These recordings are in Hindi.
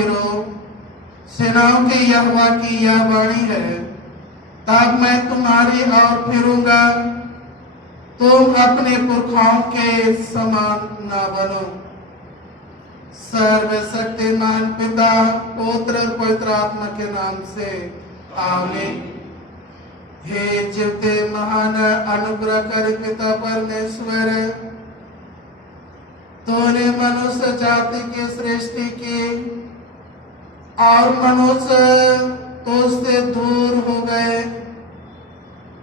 फिरो, सेनाओं के यहोवा की यह वाणी है। तब मैं तुम्हारी ओर फिरूंगा, तुम अपने पुरखाओं के समान न बनो। सर्वशक्तिमान पिता, पुत्र और पवित्र आत्मा के नाम से आमीन। हे जीवते महान अनुग्रहकारी पिता परमेश्वर, तूने मनुष्य जाति की सृष्टि की और मनुष्य तुझसे दूर हो गए,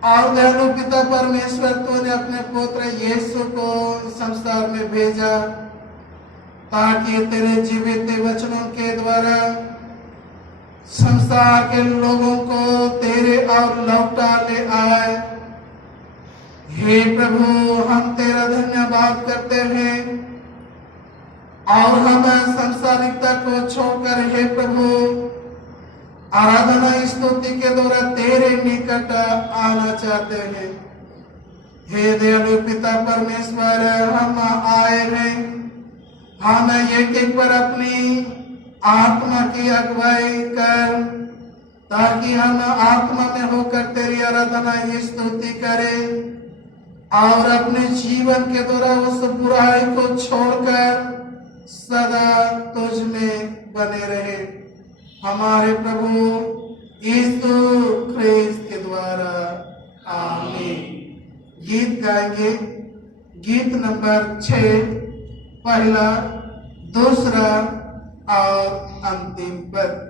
और दयालु पिता परमेश्वर तूने अपने पुत्र यीशु को संसार में भेजा ताकि तेरे जीवित वचनों के द्वारा संसार के लोगों को तेरे और लौटा ले आए। हे प्रभु, हम तेरा धन्यवाद करते हैं और हम संसारिकता को छोड़कर हे प्रभु आराधना स्तुति के द्वारा तेरे निकट आना चाहते हैं। हे दयालु पिता परमेश्वर, हम आए हैं, हम एक एक पर अपनी आत्मा की अगुवाई कर, ताकि हम आत्मा में होकर तेरी आराधना स्तुति करें और अपने जीवन के द्वारा उस बुराई को छोड़कर सदा तुझ में बने रहे। हमारे प्रभु यीशु ख्रिस्त के द्वारा आमीन। गीत गाएंगे, गीत नंबर 6, पहला, दूसरा और अंतिम पद।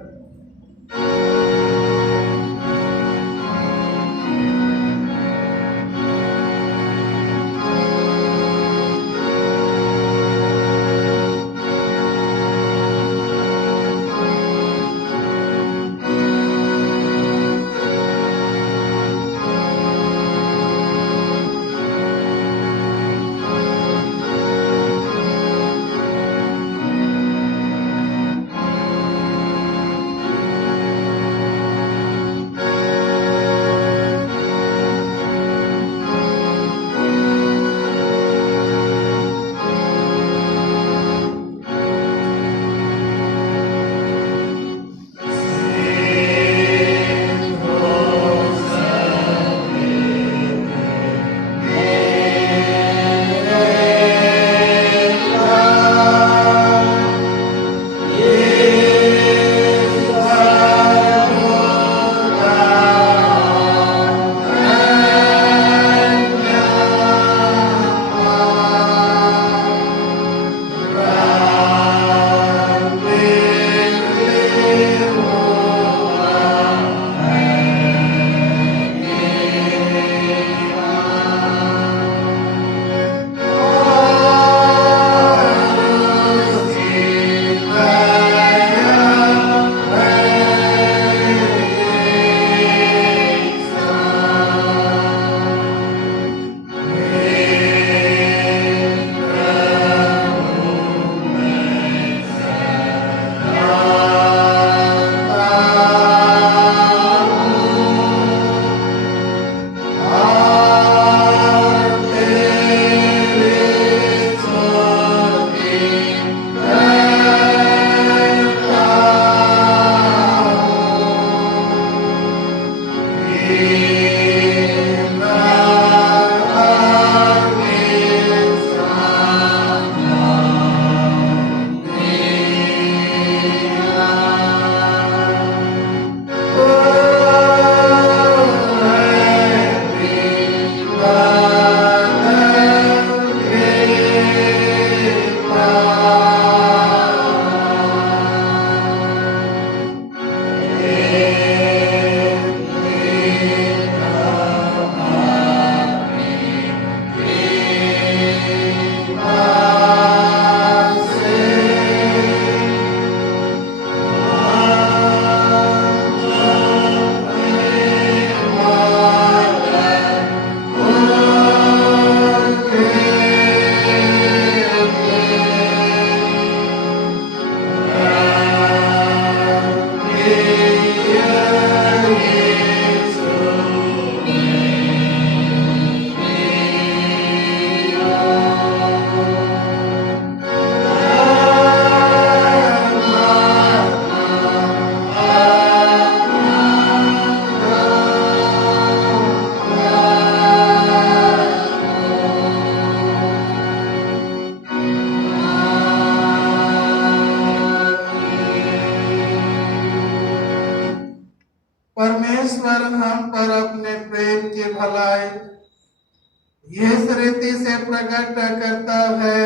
इस रीति से प्रकट करता है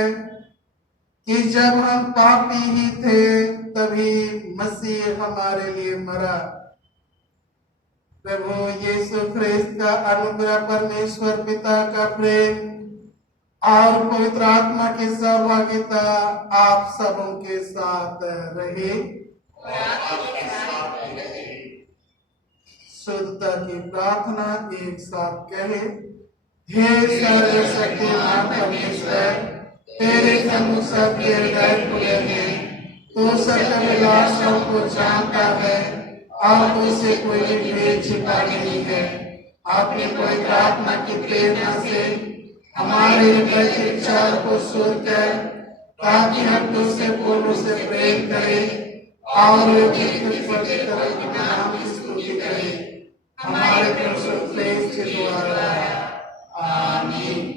कि जब हम पापी ही थे तभी मसीह हमारे लिए मरा। प्रभु यीशु ख्रिस्त का अनुग्रह, परमेश्वर पिता का प्रेम और पवित्र आत्मा की सहभागिता आप सबों के साथ रहे। शुद्धता की प्रार्थना एक साथ कहे। हे सर्वशक्तिमान परमेश्वर, तेरे सन्मुख सबके हृदय खुले हैं। तू सबके अभिलाषों को जानता है और तुझसे कोई भेद छिपा नहीं है। अपनी पवित्र आत्मा की प्रेरणा से हमारे हृदय की इच्छाओं को सुनकर, ताकि हम तुझसे पूर्ण से प्रेम करें और नाम की स्तुति करें हमारे प्रभु ख्रिस्त के द्वारा। आमीन।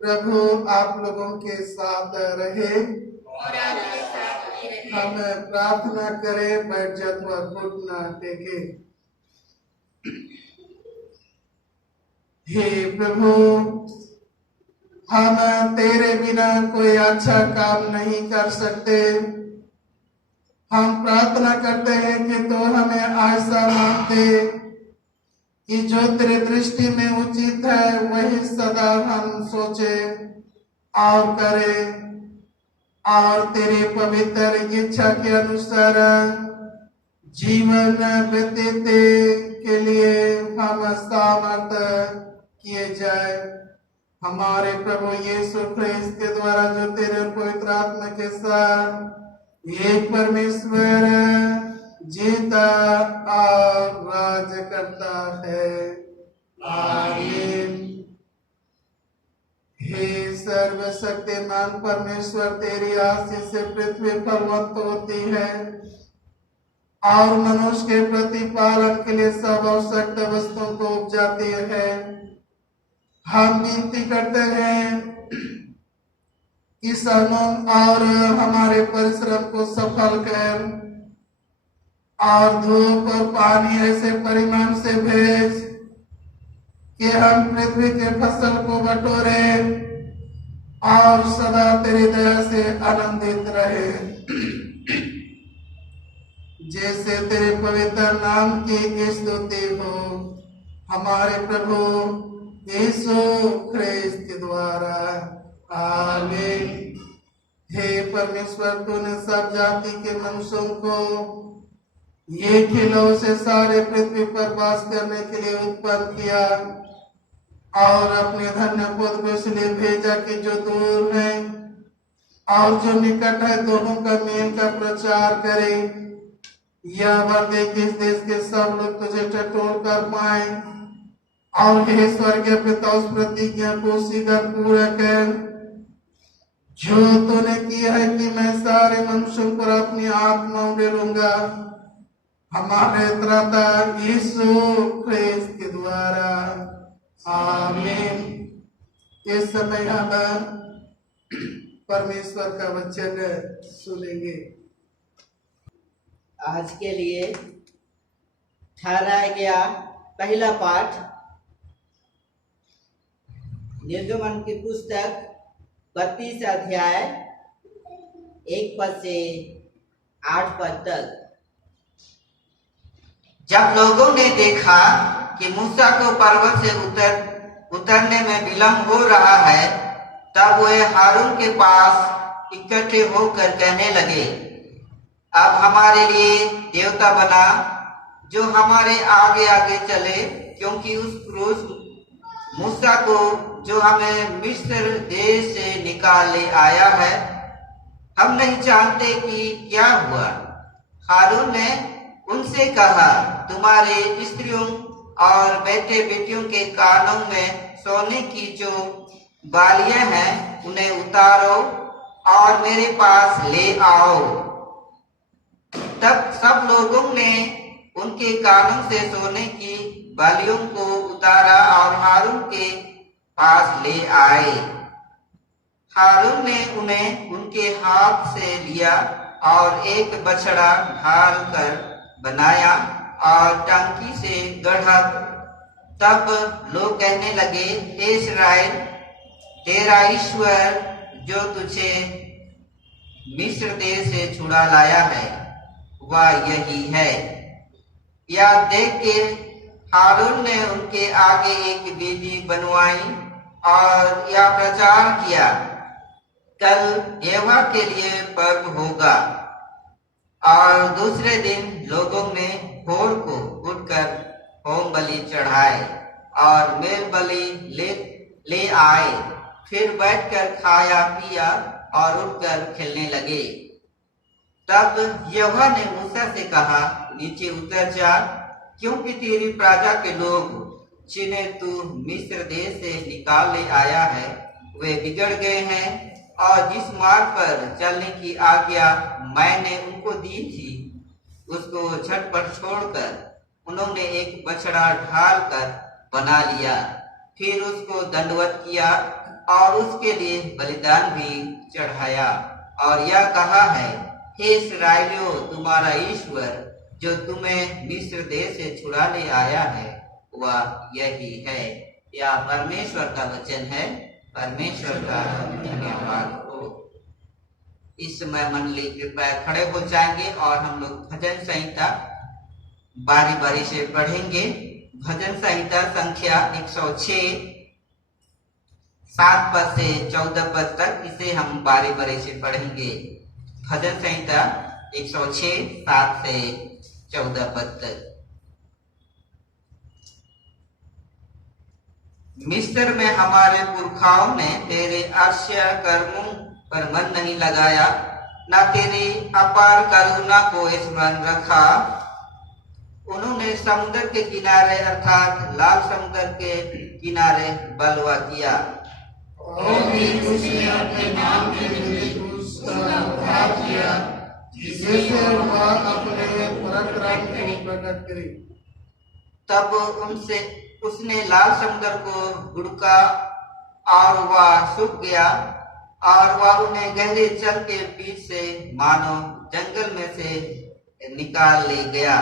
प्रभु आप लोगों के साथ रहे। हम प्रार्थना करें, बैठ जाए तो घुटना टेके। हे प्रभु, हम तेरे बिना कोई अच्छा काम नहीं कर सकते। हम प्रार्थना करते हैं कि तू हमें ऐसा मान दे कि जो तेरे दृष्टि में उचित है वही सदा हम सोचे और करें, और तेरे पवित्र इच्छा के अनुसार जीवन व्यतीत के लिए हम सामर्थ किए जाए। हमारे प्रभु यीशु ख्रिस्त के द्वारा जो तेरे पवित्र आत्मा के साथ एक परमेश्वर जीता और राज करता है। आमीन। हे सर्वशक्तिमान परमेश्वर, तेरी आशीष से पृथ्वी फलवंत होती है और मनुष्य के प्रतिपालन के लिए सब आवश्यक वस्तुओं को उपजाती है। हम विनती करते हैं कि समूह और हमारे परिश्रम को सफल कर और धूप और पानी ऐसे परिमाण से भेज कि हम पृथ्वी के फसल को बटोरे और सदा तेरी दया से आनंदित रहे। जैसे तेरे पवित्र नाम की स्तुति हो हमारे प्रभु यीशु ख्रिस्त के द्वारा, आमीन। हे परमेश्वर, तूने सब जाति के मनुष्यों को ये खिलौने से सारे पृथ्वी पर वास करने के लिए उत्पन्न किया और अपने धन्य पुत्र को इसलिए भेजा कि जो दूर है और जो निकट है दोनों का मेल का प्रचार करे। यह वर दे कि इस देश के सब लोग तुझे टटोल कर पाए और हे स्वर्गीय पिता, उस प्रतिज्ञा को सीधा पूरा कर जो तूने किया है कि मैं सारे मनुष्यों पर अपनी आत्मा उड़ेलूंगा, हमारे त्राता यीशु ख्रिस्त के द्वारा, आमीन। इस समय हम परमेश्वर का वचन सुनेंगे। आज के लिए ठहराया गया पहला पाठ निर्गमन की पुस्तक 32 अध्याय 1 पद से 8 पद तक। जब लोगों ने देखा कि मूसा को पर्वत से उतरने में विलंब हो रहा है, तब वे हारून के पास इकट्ठे होकर कहने लगे, अब हमारे लिए देवता बना जो हमारे आगे आगे चले, क्योंकि उस पुरुष मूसा को जो हमें मिस्र देश से निकाल ले आया है, हम नहीं जानते कि क्या हुआ। हारून ने उनसे कहा, तुम्हारे स्त्रियों और बेटे बेटियों के कानों में सोने की जो बालियां हैं उन्हें उतारो और मेरे पास ले आओ। तब सब लोगों ने उनके कानों से सोने की बालियों को उतारा और हारून के पास ले आए। हारून ने उन्हें उनके हाथ से लिया और एक बछड़ा ढाल कर बनाया और टंकी से गढ़ा। तब लोग कहने लगे, हे इस्राएल, तेरा ईश्वर जो तुझे मिस्र देश से छुड़ा लाया है वह यही है। यह देख के हारून ने उनके आगे एक वेदी बनवाई और यह प्रचार किया, कल यहोवा के लिए पर्व होगा। और दूसरे दिन लोगों ने भोर को उठकर होम बलि चढ़ाए और मेल बलि ले आए। फिर बैठकर खाया पिया और उठकर खेलने लगे। तब यहोवा ने मूसा से कहा, नीचे उतर जा, क्योंकि तेरी प्रजा के लोग जिन्हें तू मिस्र देश से निकाल ले आया है वे बिगड़ गए हैं, और जिस मार्ग पर चलने की आज्ञा मैंने उनको दी थी उसको झटपट छोड़कर उन्होंने एक बछड़ा ढाल कर बना लिया। फिर उसको दंडवत किया और उसके लिए बलिदान भी चढ़ाया और यह कहा है, हे इस्राएलियों, तुम्हारा ईश्वर जो तुम्हें मिस्र देश से छुड़ाने आया है वह यही है। यह परमेश्वर का वचन है। परमेश्वर का धन्यवाद हो। इस समय मंडली कृपया खड़े हो जाएंगे और हम लोग भजन संहिता बारी बारी से पढ़ेंगे। भजन संहिता संख्या 106 7 पद से 14 पद तक इसे हम बारी बारी से पढ़ेंगे। भजन संहिता 106 7 से 14 पद तक। मिस्र में हमारे पुरखाओं ने तेरे आश्चर्य कर्मों पर मन नहीं लगाया, न तेरी अपार करुणा को स्मरण रखा। उन्होंने समुद्र के किनारे अर्थात लाल समुद्र के किनारे बलवा किया और भी उसने अपने नाम के निमित्त उसका उद्धार किया, जिससे वह अपने पराक्रम को प्रकट करे। तब उनसे उसने लाल समुद्र को गुड़का और वह सूख गया, और वह उन्हें गहरे जल के बीच से मानो जंगल में से निकाल ले गया।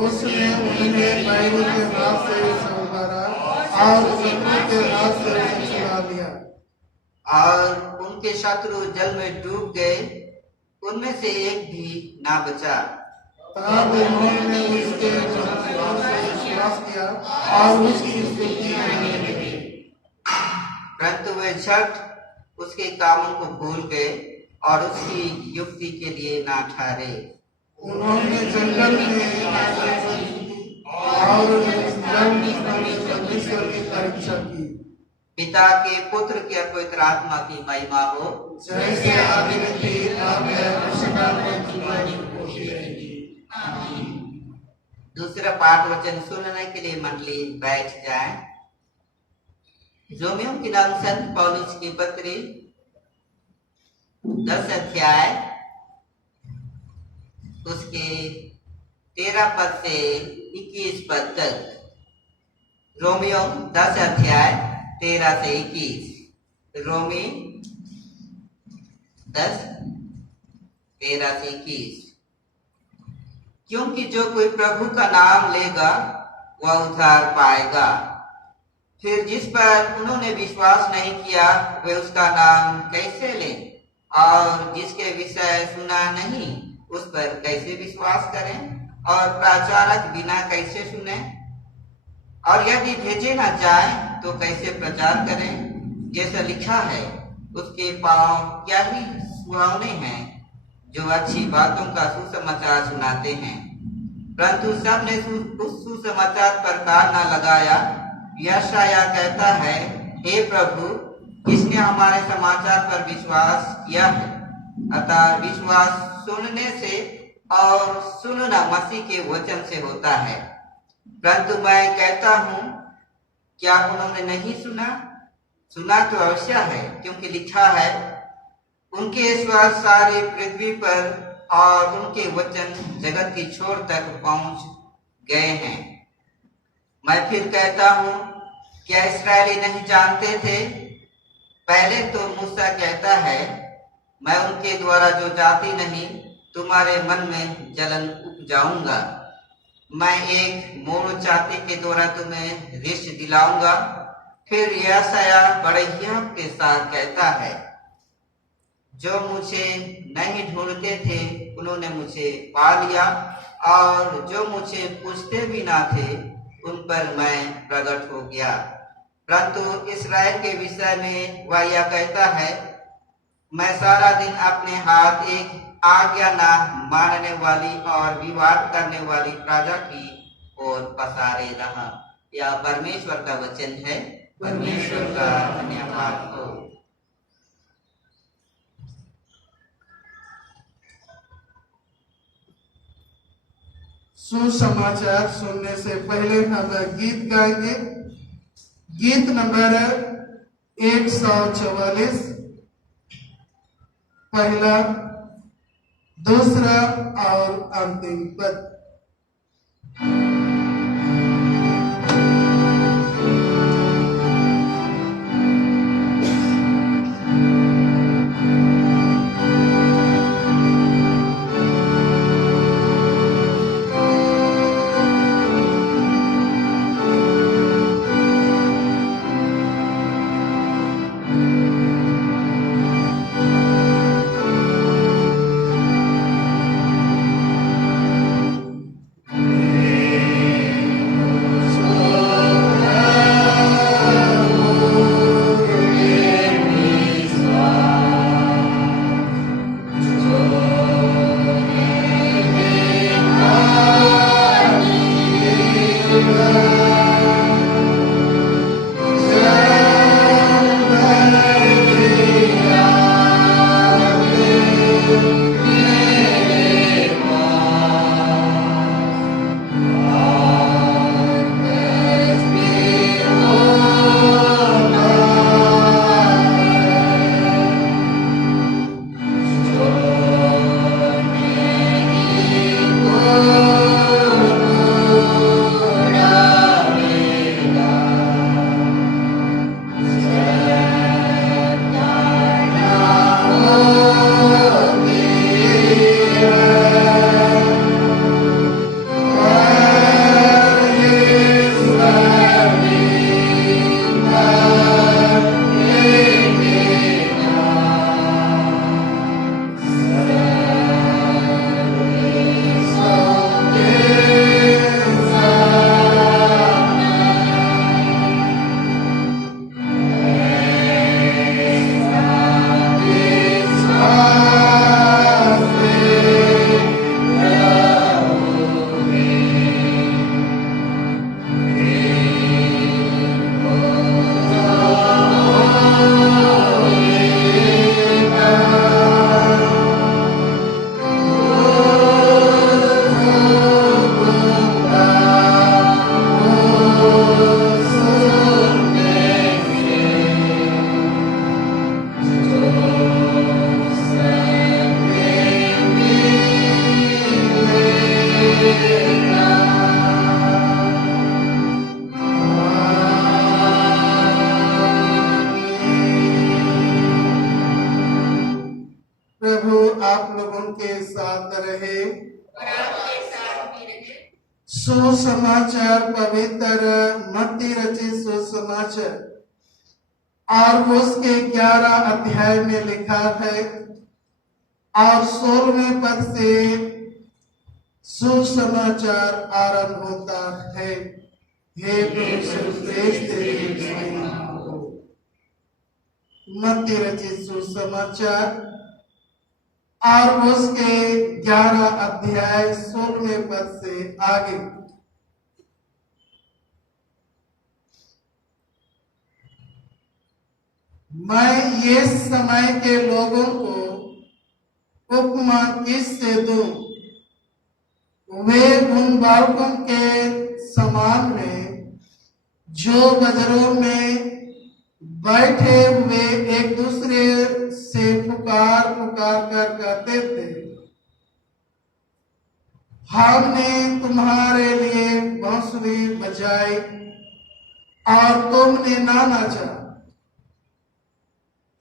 उसने उन्हें बैलों के हाथ से संवारा और शत्रु के हाथ से उसे छुड़ा लिया। और उनके शत्रु जल में डूब गए, उनमें से एक भी ना बचा। तब उन्होंने उसके वचनों से विश्वास किया और उसकी स्तुति करने लगे। परंतु वे झट उसके कामों को भूल गए और उसकी युक्ति के लिए ना ठहरे। उन्होंने जंगल में और जल में परमेश्वर की परीक्षा की। पिता के पुत्र के पवित्र आत्मा की महिमा हो, जैसे आदि में थी, अब है, सदा होती रहेगी। दूसरा पाठ वचन सुनने के लिए मंडली बैठ जाए। रोमियो की नाम संत पौलुस की पत्री 10 अध्याय उसके 13 पद से 21 पद तक। रोमियो 10 अध्याय 13 से 21। रोमी 10 13 से 21। क्योंकि जो कोई प्रभु का नाम लेगा वह उद्धार पाएगा। फिर जिस पर उन्होंने विश्वास नहीं किया वे उसका नाम कैसे लें, और जिसके विषय सुना नहीं उस पर कैसे विश्वास करें, और प्रचारक बिना कैसे सुने, और यदि भेजे न जाए तो कैसे प्रचार करें। जैसा लिखा है, उसके पांव क्या ही सुहावने हैं जो अच्छी बातों का सुसमाचार सुनाते हैं। परंतु सबने उस सुसमाचार पर कान न लगाया। यशाया कहता है, हे प्रभु, किसने हमारे समाचार पर विश्वास किया है? अतः विश्वास सुनने से और सुनना मसीह के वचन से होता है। परंतु मैं कहता हूँ, क्या उन्होंने नहीं सुना? सुना तो अवश्य है, क्योंकि लिखा है, उनके स्वर सारी पृथ्वी पर और उनके वचन जगत की छोर तक पहुंच गए हैं। मैं फिर कहता हूँ, क्या इस्राएली नहीं जानते थे? पहले तो मूसा कहता है, मैं उनके द्वारा जो जाति नहीं तुम्हारे मन में जलन उपजाऊंगा। मैं एक मूल जाति के द्वारा तुम्हें रिश्त दिलाऊंगा। फिर यशाया बड़े हिम्मत के साथ कहता है, जो मुझे नहीं ढूंढते थे उन्होंने मुझे पा लिया, और जो मुझे पूछते भी ना थे उन पर मैं प्रकट हो गया। परंतु इस्राएल के विषय में वह यह कहता है, मैं सारा दिन अपने हाथ एक आज्ञा ना मानने वाली और विवाद करने वाली प्रजा की ओर पसारे रहा। यह परमेश्वर का वचन है। परमेश्वर का धन्यवाद हो। सुसमाचार सुनने से पहले हम गीत गाएंगे। गीत नंबर 144, पहला, दूसरा और अंतिम पद। प्रभु आप लोगों के साथ रहे। सुसमाचार पवित्र मत्ती रचित सुसमाचार और उसके 11 अध्याय में लिखा है और 16वें पद से सुसमाचार आरंभ होता है। हे प्रभु तेरी महिमा हो। मत्ती रचित सुसमाचार और उसके 11 अध्याय 16वें पद से आगे। मैं ये समय के लोगों को उपमा किससे दूं? वे उन बालकों के समान हैं जो बजारों में बैठे हुए एक दूसरे से पुकार पुकार कर कहते थे, हमने तुम्हारे लिए बांसुरी बजाई और तुमने ना नाचा,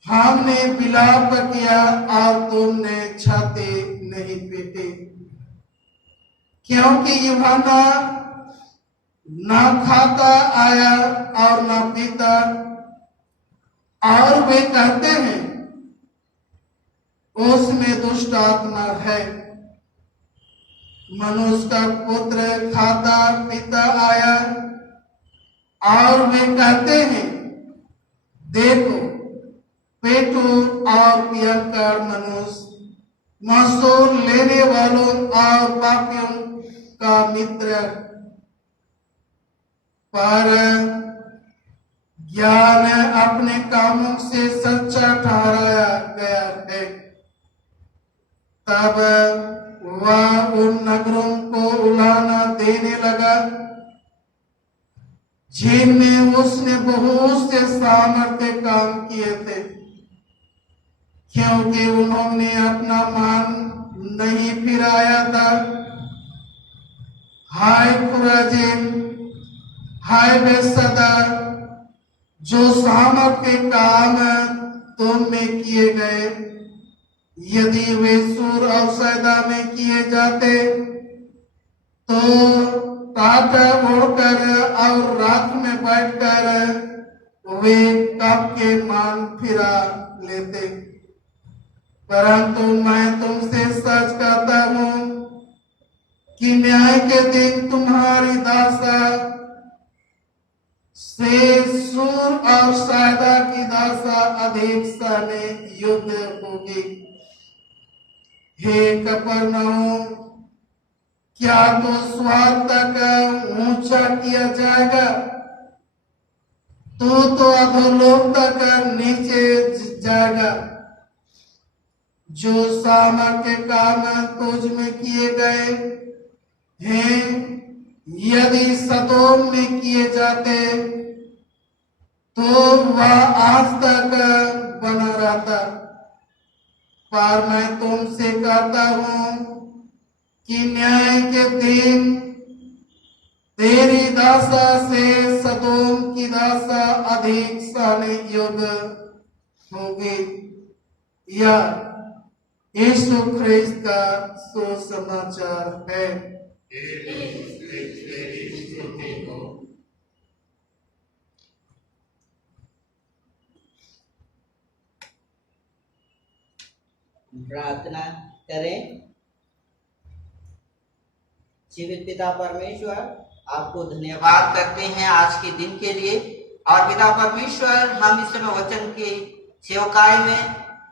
हमने विलाप किया और तुमने छाती नहीं पीटी। क्योंकि यूहन्ना ना खाता आया और ना पीता, और वे कहते हैं उसमें दुष्ट आत्मा है। मनुष्य का पुत्र खाता पीता आया और वे कहते हैं, देखो पेटू और पियंकर मनुष्य, मसूर लेने वालों और पापियों का मित्र। पर ज्ञान अपने कामों से सच्चा ठहराया गया है। तब वह उन नगरों को उलाहना देने लगा जिनमें उसने बहुत से सामर्थ्य काम किए थे, क्योंकि उन्होंने अपना मान नहीं फिराया था। हाय खुराजिन, हाय बेसदा, जो सामर्थ्य के काम तुम में किए गए, यदि वे सूर और सैदा में किए जाते तो टाटा ओढ़कर और रात में बैठकर वे कब के मान फिरा लेते। परंतु मैं तुमसे सच कहता हूं कि न्याय के दिन तुम्हारी दासा से सूर और सैदा की दासा अधिक सने युद्ध होगी। हे कफरनहूम, क्या तो स्वर्ग तक ऊंचा किया जाएगा? तो अधोलोक तक नीचे जाएगा। जो सामर्थ के काम तुझ में किए गए हैं, यदि सदोम में किए जाते तो वह आज तक बना रहता। पर मैं तुमसे कहता हूं कि न्याय के दिन तेरी दासा से सदोम की दासा अधिक सहने योग्य होगी। यह यीशु ख्रिस्त का सुसमाचार है। प्रार्थना करें। जीवित पिता परमेश्वर, आपको धन्यवाद करते हैं आज के दिन के लिए। और पिता परमेश्वर, हम इस समय वचन की सेवकाई में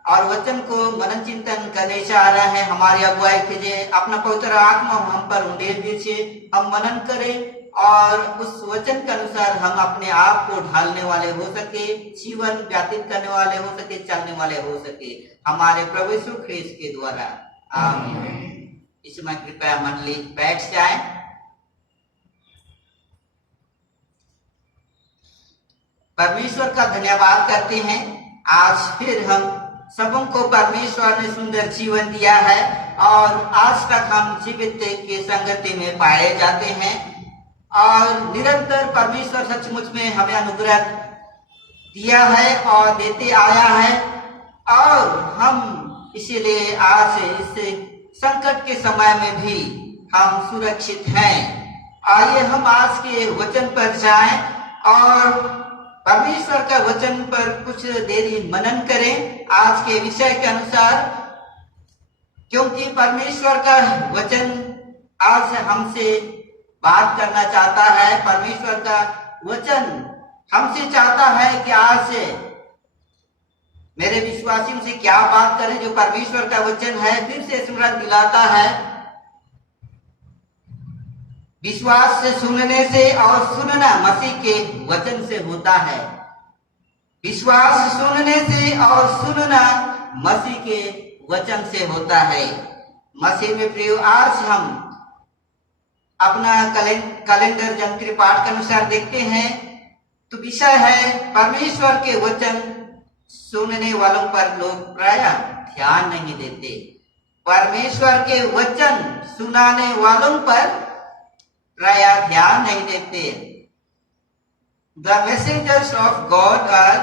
और वचन को मनन चिंतन करने जा रहे हैं। हमारी अगुवाई कीजिए, अपना पवित्र आत्मा हम पर उंडेल दीजिए, हम मनन करें और उस वचन के अनुसार हम अपने आप को ढालने वाले हो सके, जीवन व्यतीत करने वाले हो सके, चलने वाले हो सके, हमारे प्रभु यीशु ख्रिस्त के द्वारा। आमीन। इस समय कृपया मंडली बैठ जाएं। परमेश्वर का धन्यवाद करते हैं। आज फिर हम सबों को परमेश्वर ने सुंदर जीवन दिया है और आज तक हम जीवित के संगति में पाए जाते हैं और निरंतर परमेश्वर सचमुच में हमें अनुग्रह दिया है और देते आया है। और हम इसीलिए आज इस संकट के समय में भी हम सुरक्षित हैं। आइए हम आज के वचन पर जाएं और परमेश्वर का वचन पर कुछ देरी मनन करें आज के विषय के अनुसार, क्योंकि परमेश्वर का वचन आज हमसे बात करना चाहता है। परमेश्वर का वचन हमसे चाहता है कि आज से मेरे विश्वासियों से क्या बात करें। जो परमेश्वर का वचन है फिर से स्मरण दिलाता है, विश्वास से सुनने से और सुनना मसीह के वचन से होता है। विश्वास सुनने से और सुनना मसीह के वचन से होता है। मसीह में प्रिय, आज हम अपना कैलेंडर जंत्री पाठ के अनुसार देखते हैं तो विषय है परमेश्वर के वचन सुनने वालों पर लोग प्राय ध्यान नहीं देते। परमेश्वर के वचन सुनाने वालों पर प्राय ध्यान नहीं देते। The messengers of God are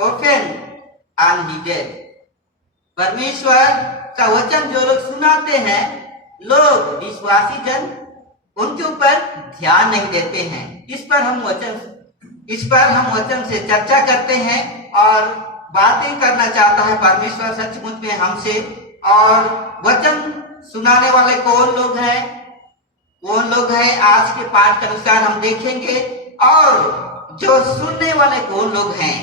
often unheeded. परमेश्वर का वचन जो लोग सुनाते हैं, लोग विश्वासी जन उनके ऊपर ध्यान नहीं देते हैं। इस पर हम वचन से चर्चा करते हैं और बातें करना चाहता है परमेश्वर सचमुच में हमसे। और वचन सुनाने वाले कौन लोग हैं आज के पाठ के अनुसार हम देखेंगे, और जो सुनने वाले कौन लोग हैं।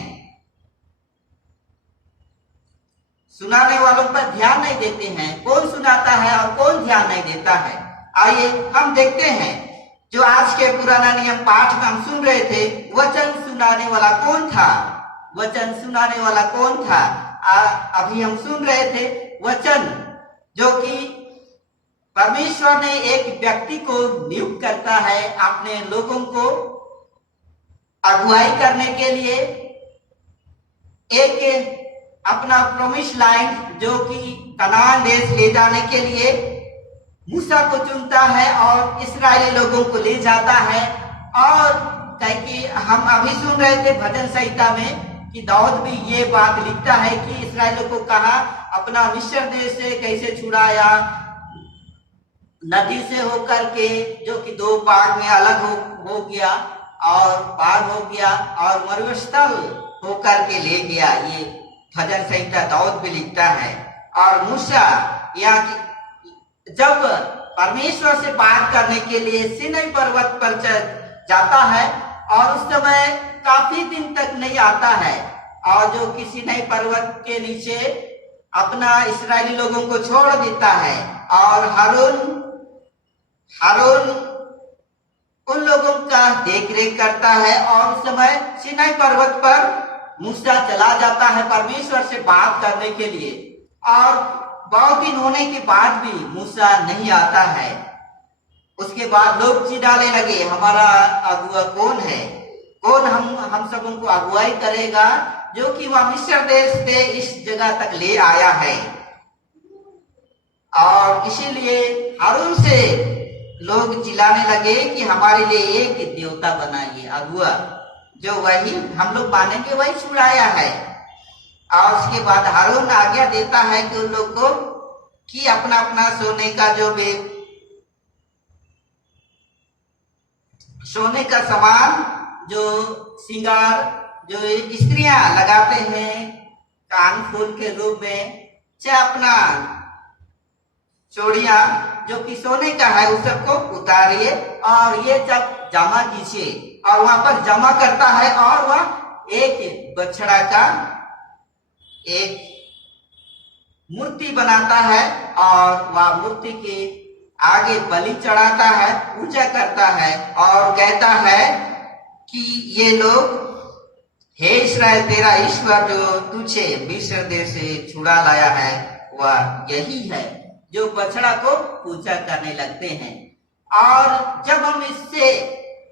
सुनाने वालों पर ध्यान नहीं देते हैं। कौन सुनाता है और कौन ध्यान नहीं देता है। आइए हम देखते हैं जो आज के पुराना नियम पाठ में हम सुन रहे थे, वचन सुनाने वाला कौन था। वचन सुनाने वाला कौन था। अभी हम सुन रहे थे वचन जो कि परमेश्वर ने एक व्यक्ति को नियुक्त करता है अपने लोगों को अगुवाई करने के लिए, एक अपना प्रॉमिस लैंड जो कि कनान देश ले जाने के लिए मूसा को चुनता है और इस्राएली लोगों को ले जाता है। और कि हम अभी सुन रहे थे भजन संहिता में कि दाऊद भी ये बात लिखता है कि इस्राएलियों को कहा अपना मिस्र देश से कैसे छुड़ाया, नदी से होकर के जो कि दो भाग में अलग हो गया और पार हो गया और मरुस्थल होकर के ले गया। ये भजन संहिता दाऊद भी लिखता है। और मूसा जब परमेश्वर से बात करने के लिए सीनै पर्वत पर जाता है और उस समय काफी दिन तक नहीं आता है, और जो कि सीनै पर्वत के नीचे अपना इस्राएली लोगों को छोड़ देता है और हारून उन लोगों का देखरेख करता है। और उस समय सीनै पर्वत पर मूसा चला जाता है परमेश्वर से बात करने के लिए, और बहुत दिन होने के बाद भी मूसा नहीं आता है। उसके बाद लोग चिढ़ाने लगे, हमारा अगुआ कौन है, कौन हम सबों को अगुवाई करेगा जो कि वह मिस्र देश से इस जगह तक ले आया है। और इसीलिए हारून से लोग चिल्लाने लगे कि हमारे लिए एक देवता बनाइए, अगुआ जो वही हम लोग मानेंगे वही छुड़ाया है। और उसके बाद हारून आज्ञा देता है कि उन लोग को कि अपना अपना सोने का जो भी सोने का सामान, जो श्रृंगार जो स्त्रियां लगाते हैं कान फूल के रूप में, चाहे अपना चूड़ियां जो कि सोने का है उस सबको उतारिए और ये जब जमा कीजिए। और वहां पर जमा करता है और वह एक बछड़ा का एक मूर्ति बनाता है और वह मूर्ति के आगे बलि चढ़ाता है, पूजा करता है और कहता है कि ये लोग, हे इस्राएल तेरा ईश्वर जो तुझे मिस्र देश से छुड़ा लाया है वह यही है, जो बछड़ा को पूजा करने लगते हैं। और जब हम इससे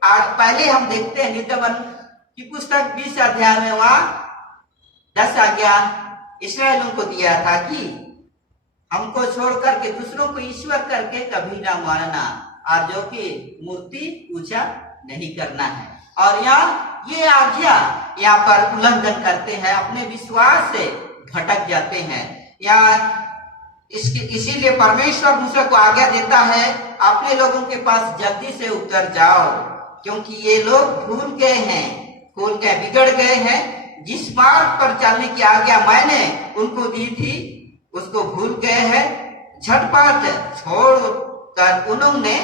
पहले हम देखते हैं निर्गमन की पुस्तक 20 अध्याय में वहां 10 आज्ञा इस्राएलियों को दिया था कि हमको छोड़ करके दूसरों को ईश्वर करके कभी ना मानना, और जो कि मूर्ति पूजा नहीं करना है। और यहाँ ये आज्ञा यहाँ पर उल्लंघन करते हैं, अपने विश्वास से भटक जाते हैं। यहाँ इसीलिए परमेश्वर मूसा को आज्ञा देता है, अपने लोगों के पास जल्दी से उतर जाओ, क्योंकि ये लोग भूल गए, बिगड़ गए हैं। जिस मार्ग पर चलने की आज्ञा मैंने उनको दी थी उसको भूल गए हैं। झटपट छोड़कर उन्होंने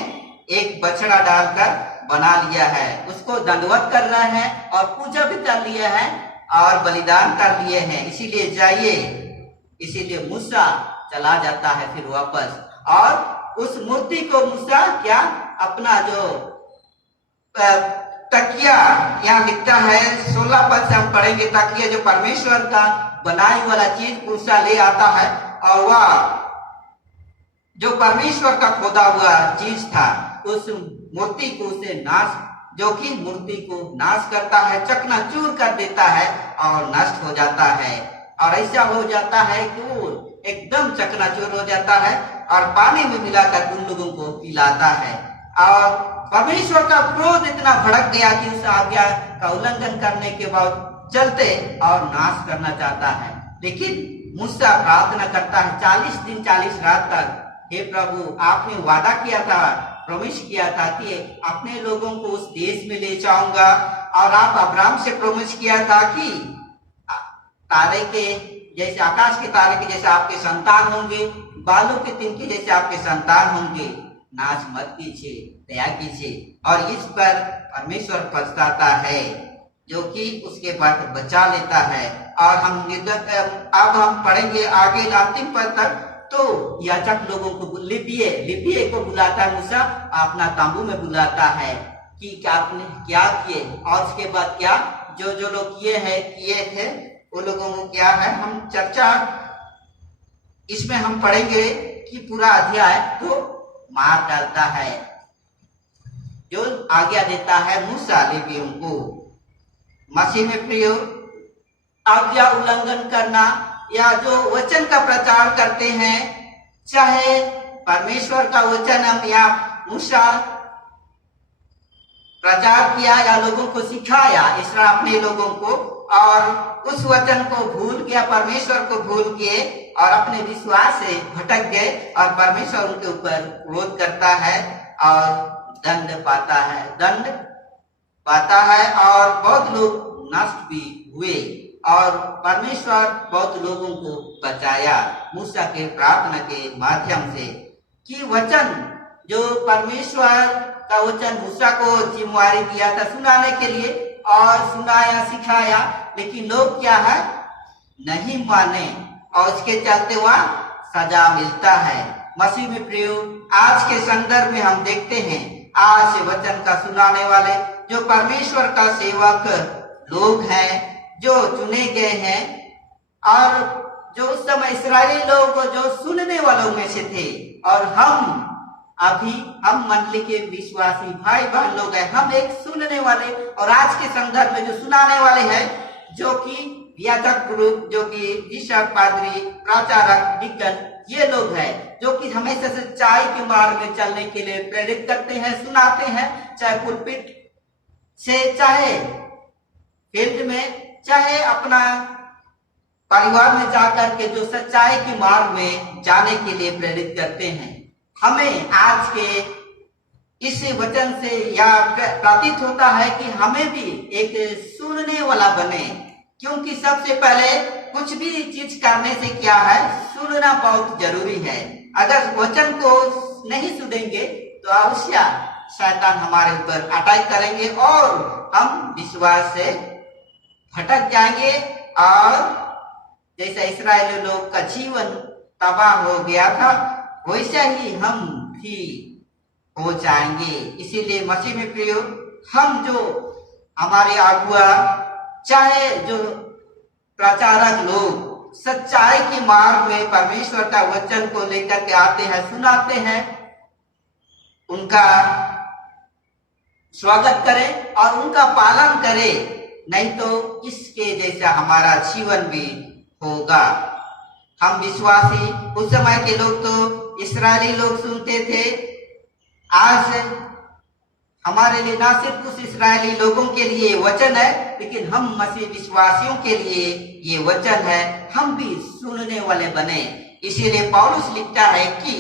एक बछड़ा डालकर बना लिया है, उसको दंडवत कर रहे हैं और पूजा भी कर लिया है और बलिदान कर लिए हैं। इसीलिए मूसा चला जाता है फिर वापस, और उस मूर्ति को मूसा क्या अपना जो तकिया, यहाँ लिखता है 16 पद से हम पढ़ेंगे, तकिया जो परमेश्वर का बनाई वाला चीज मूसा ले आता है, और वह जो परमेश्वर का खोदा हुआ चीज था उस मूर्ति को उसे जो कि मूर्ति को नाश करता है, चकनाचूर कर देता है और नष्ट हो जाता है। और ऐसा हो जाता है कि वो एकदम चकनाचूर हो जाता है और पानी में मिलाकर उन लोगों को पिलाता है। और परमेश्वर का क्रोध इतना भड़क गया कि उस आज्ञा का उल्लंघन करने के बाद चलते और नाश करना चाहता है। लेकिन मूसा प्रार्थना करता है 40 दिन 40 रात तक, हे प्रभु, आपने वादा किया था, प्रॉमिस किया था कि अपने लोगों को उस देश में ले जाऊंगा, और आप अब्राहम से प्रॉमिस किया था कि तारे के जैसे, आकाश के तारे के जैसे आपके संतान होंगे, बालों के तिनके जैसे आपके संतान होंगे। नाश मत कीजिए, दया कीजिए। और इस पर परमेश्वर पछताता है, जो कि उसके बाद बचा लेता है। और अब हम पढ़ेंगे आगे अंतिम पद तक। तो याजक लोगों को लिपिये को बुलाता है मूसा, अपना तांबू में बुलाता है कि आपने क्या किए, और उसके बाद क्या जो लोग किए थे वो लोगों को क्या है, हम चर्चा इसमें हम पढ़ेंगे कि पूरा अध्याय तो मार डालता है, जो आज्ञा देता है मूसा लेवियों को। मसीह में प्रिय, आज्ञा उल्लंघन करना या जो वचन का प्रचार करते हैं, चाहे परमेश्वर का वचन हम या मूसा प्रचार किया या लोगों को सिखाया, इसरा अपने लोगों को, और उस वचन को भूल गया, परमेश्वर को भूल गए और अपने विश्वास से भटक गए, और परमेश्वर उनके ऊपर क्रोध करता है और दंड पाता है और बहुत लोग नष्ट भी हुए, और परमेश्वर बहुत लोगों को बचाया मूसा के प्रार्थना के माध्यम से। कि वचन जो परमेश्वर का वचन मूसा को जिम्मेवारी दिया था सुनाने के लिए, और सुनाया, सिखाया, लेकिन लोग क्या है, नहीं माने, और उसके चलते वह सजा मिलता है। मसीह में प्रिय, आज के संदर्भ में हम देखते हैं, आज वचन का सुनाने वाले जो परमेश्वर का सेवक लोग हैं, जो चुने गए हैं, और जो उस समय इस्राएली लोग जो सुनने वालों में से थे, और हम मंडली के विश्वासी भाई बहन लोग हैं, हम एक सुनने वाले और आज के संदर्भ में जो सुनाने वाले हैं, जो कि याजक ग्रुप, जो कि बिशप, पादरी, प्रचारक, डिकन, ये लोग हैं जो कि हमेशा सच्चाई के मार्ग में चलने के लिए प्रेरित करते हैं, सुनाते हैं, चाहे पुलपिट से, चाहे फील्ड में, चाहे अपना परिवार में जाकर के जो सच्चाई के मार्ग में जाने के लिए प्रेरित करते हैं। हमें आज के इस वचन से यह प्रतीत होता है कि हमें भी एक सुनने वाला बने, क्योंकि सबसे पहले कुछ भी चीज करने से क्या है, सुनना बहुत जरूरी है। अगर वचन को नहीं सुनेंगे तो अवश्य शैतान हमारे ऊपर अटैक करेंगे और हम विश्वास से भटक जाएंगे, और जैसा इस्राएली लोग का जीवन तबाह हो गया था, वैसा ही हम भी हो जाएंगे। इसीलिए मसीह में प्रिय, हम जो हमारे अगुआ, चाहे जो प्रचारक लोग सच्चाई के मार्ग में परमेश्वर का वचन को लेकर के आते हैं, सुनाते हैं, उनका स्वागत करें और उनका पालन करें, नहीं तो इसके जैसा हमारा जीवन भी होगा। हम विश्वासी, उस समय के लोग तो इस्राएली लोग सुनते थे, आज हमारे लिए ना सिर्फ उस इस्राएली लोगों के लिए वचन है, लेकिन हम मसीह विश्वासियों के लिए ये वचन है, हम भी सुनने वाले बने। इसीलिए पौलुस लिखता है कि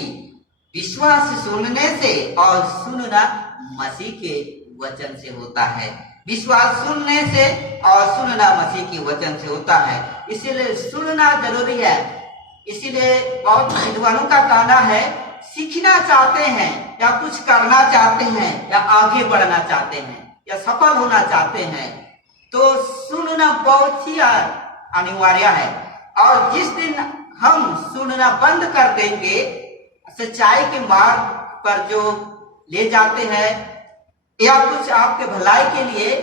विश्वास सुनने से और सुनना मसीह के वचन से होता है। विश्वास सुनने से और सुनना मसीह के वचन से होता है, इसीलिए सुनना जरूरी है। इसीलिए बहुत विद्वानों का कहना है, सीखना चाहते हैं या कुछ करना चाहते हैं या आगे बढ़ना चाहते हैं या सफल होना चाहते हैं तो सुनना बहुत ही अनिवार्य है। और जिस दिन हम सुनना बंद कर देंगे, सच्चाई के मार्ग पर जो ले जाते हैं या कुछ आपके भलाई के लिए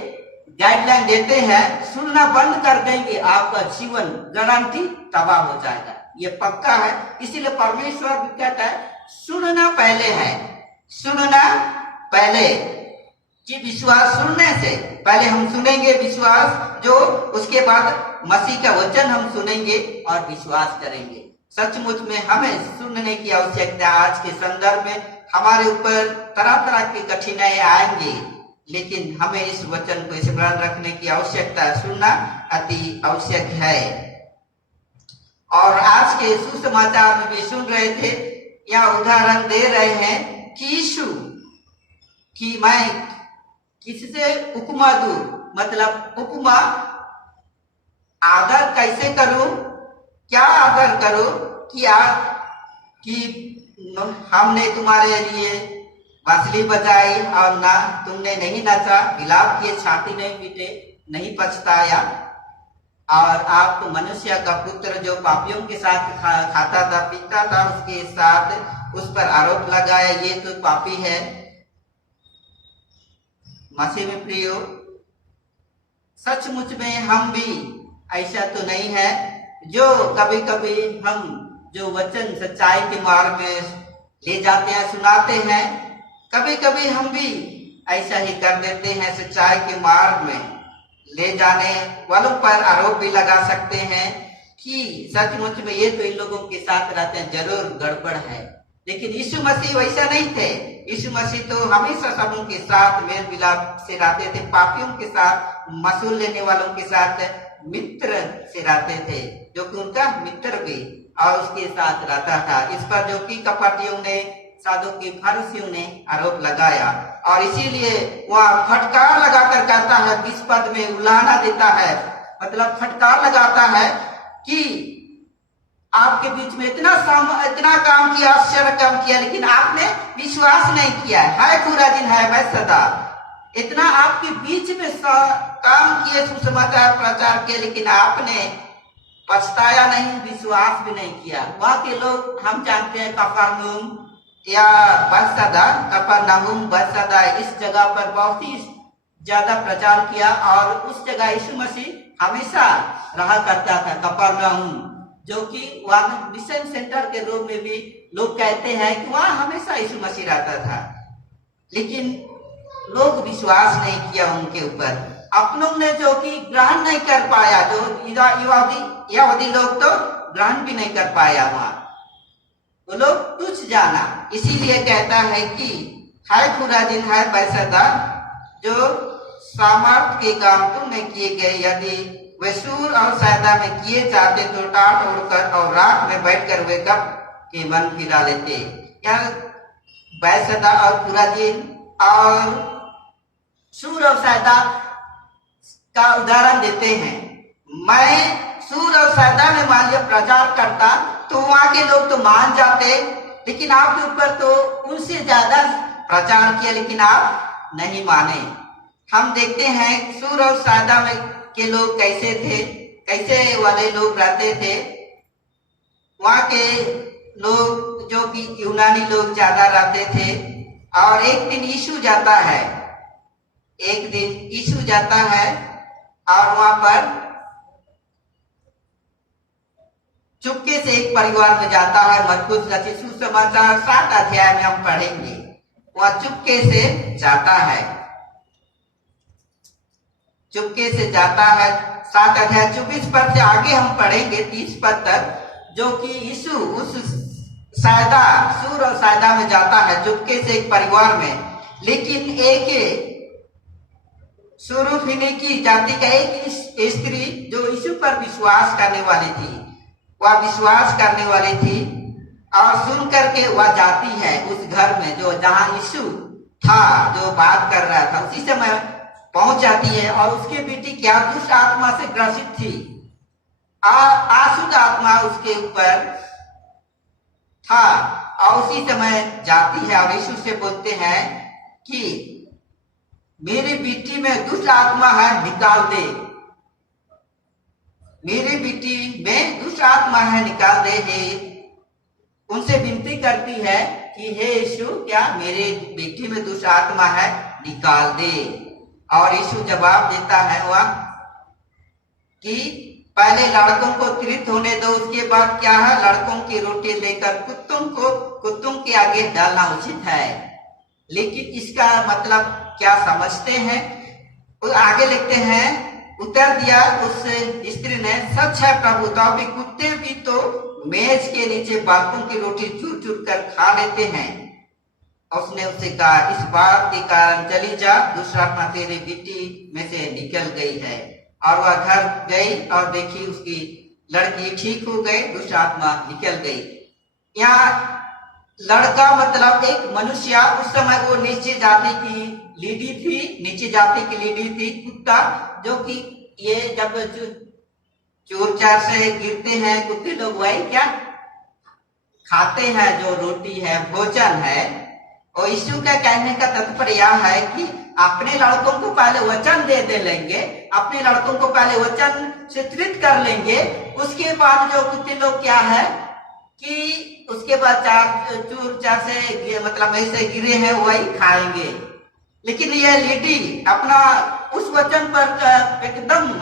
गाइडलाइन देते हैं, सुनना बंद कर देंगे, आपका जीवन गारंटी तबाह हो जाएगा, ये पक्का है। इसीलिए परमेश्वर भी कहता है सुनना पहले है, सुनना पहले, कि विश्वास सुनने से पहले हम सुनेंगे विश्वास जो, उसके बाद मसीह का वचन हम सुनेंगे और विश्वास करेंगे। सचमुच में हमें सुनने की आवश्यकता। आज के संदर्भ में हमारे ऊपर तरह तरह की कठिनाई आएंगी, लेकिन हमें इस वचन को स्मरण रखने की आवश्यकता है। सुनना अति आवश्यक है। और आज के सुसमाचार में भी सुन रहे थे, या उदाहरण दे रहे हैं कि यीशु कि मैं किससे उपमा दूं, मतलब उपमा आदर कैसे करूं, क्या आदर करो कि हमने तुम्हारे लिए बांसुरी बजाई और ना तुमने नहीं नाचा, विलाप किए, छाती नहीं पीटे, नहीं पछताया, और आप तो मनुष्य का पुत्र जो पापियों के साथ खाता था पीता था, उसके साथ उस पर आरोप लगाया, ये तो पापी है। मसीह में प्रियो, सचमुच में हम भी ऐसा तो नहीं है जो कभी कभी हम जो वचन सच्चाई के मार्ग में ले जाते हैं, सुनाते हैं, कभी कभी हम भी ऐसा ही कर देते हैं। सच्चाई के मार्ग में ले जाने वालों पर आरोप भी लगा सकते हैं कि सचमुच में ये तो इन लोगों के साथ रहते हैं, जरूर गड़बड़ है। लेकिन यीशु मसीह वैसा नहीं थे। यीशु मसीह तो हमेशा सबों के साथ मेल मिलाप से रहते थे, पापियों के साथ, मसूल लेने वालों के साथ मित्र से रहते थे, जो कि उनका मित्र भी और उसके साथ रहता था। इस पर जो कि कपटियों ने, साधुकी फरीसियों ने आरोप लगाया, और इसीलिए वह फटकार लगाकर कहता है, 20 पद में उलाहना देता है, मतलब फटकार लगाता है कि आपके बीच में इतना काम किया, आश्चर्य काम किया, लेकिन आपने विश्वास नहीं किया है पूरा दिन है मैं सदा। इतना आपके बीच में काम किए, सुसमाचार प्रचार किए, लेकिन आपने पछताया नहीं, विश्वास भी नहीं किया। वहां के लोग हम जानते हैं कफरनहूम या कफरनहूम बरसदा, इस जगह पर बहुत ही ज्यादा प्रचार किया, और उस जगह यीशु मसीह हमेशा रहा करता था। कफरनहूम जो कि वहां मिशन सेंटर के रूप में भी लोग कहते हैं कि वहां हमेशा यीशु मसीह रहता था, लेकिन लोग विश्वास नहीं किया उनके ऊपर। अपनों ने जो कि ग्रहण नहीं कर पाया, जो यहूदी लोग तो ग्रहण भी नहीं कर पाया, वहां वो लोग तुच्छ जाना। इसीलिए कहता है कि हाय पूरा दिन है बैसदा, जो सामर्थ के काम तुमने किए गए, यदि वे सूर और सैदा में किए जाते तो टाट उड़कर और रात में बैठकर वे कब के मन फिरा लेते। यह बैसदा और पूरा दिन और सूर और सैदा का उदाहरण देते हैं। मैं सूर और सैदा में मान लिया प्रचार करता तो वहां के लोग तो मान जाते, लेकिन आपके ऊपर तो उनसे ज्यादा प्रचार किया, लेकिन आप नहीं माने। हम देखते हैं सूर और सैदा में के लोग कैसे थे, कैसे वाले लोग रहते थे। वहां के लोग जो कि यूनानी लोग ज्यादा रहते थे। और एक दिन यीशु जाता है, एक दिन यीशु जाता है और वहां पर चुपके से एक परिवार में जाता है। मरकुस रचित सुसमाचार 7 अध्याय में हम पढ़ेंगे, वह चुपके से जाता है, चुपके से जाता है। 7 अध्याय 24 पद से आगे हम पढ़ेंगे 30 पद तक, जो कि यीशु उस सैदा, सूर और सैदा में जाता है चुपके से एक परिवार में। लेकिन एक सुरूफिनिकी जाति का एक स्त्री जो यीशु पर विश्वास करने वाली थी, वह विश्वास करने वाली थी और सुन करके वह जाती है उस घर में जो जहां यीशु था, जो बात कर रहा था, उसी समय पहुंच जाती है। और उसकी बेटी क्या दुष्ट आत्मा से ग्रसित थी, अशुद्ध आत्मा उसके ऊपर था। और उसी समय जाती है और यीशु से बोलते हैं कि मेरी बेटी में दुष्ट आत्मा है, निकाल दे। मेरी बेटी में दुष्ट आत्मा है, निकाल दे। है उनसे विनती करती है कि हे यीशु, क्या मेरे बेटी में दुष्ट आत्मा है, निकाल दे। और यीशु जवाब देता है वह कि पहले लड़कों को तृप्त होने दो, उसके बाद क्या है, लड़कों की रोटी लेकर कुत्तों के आगे डालना उचित है। लेकिन इसका मतलब क्या समझते हैं? वो आगे लिखते हैं, उत्तर दिया उस स्त्री ने, सच है प्रभु, तो अभी कुत्ते भी तो मेज के नीचे बालकों की रोटी चूर चूर कर खा लेते हैं। उसने उससे कहा, इस बात के कारण चली जा, दुष्ट आत्मा तेरी बेटी में से निकल गई है। और वह घर गई और देखी उसकी लड़की ठीक हो गई, दुष्ट आत्मा निकल गई। यहाँ लड़का मतलब एक मनुष्य, उस समय वो नीचे जाति की लीडी थी, नीचे जाति की लीडी थी। कुत्ता जो कि ये जब चोर चार से गिरते हैं कुत्ते लोग, वही क्या खाते हैं, जो रोटी है, भोजन है। और यीशु का कहने का तात्पर्य यह है कि अपने लड़कों को पहले वचन दे लेंगे, अपने लड़कों को पहले वचन से तृप्त कर लेंगे, उसके बाद जो कुत्ते लोग क्या है कि उसके बाद चूर चार से मतलब ऐसे गिरे हैं वही खाएंगे। लेकिन यह लेडी अपना उस वचन पर एकदम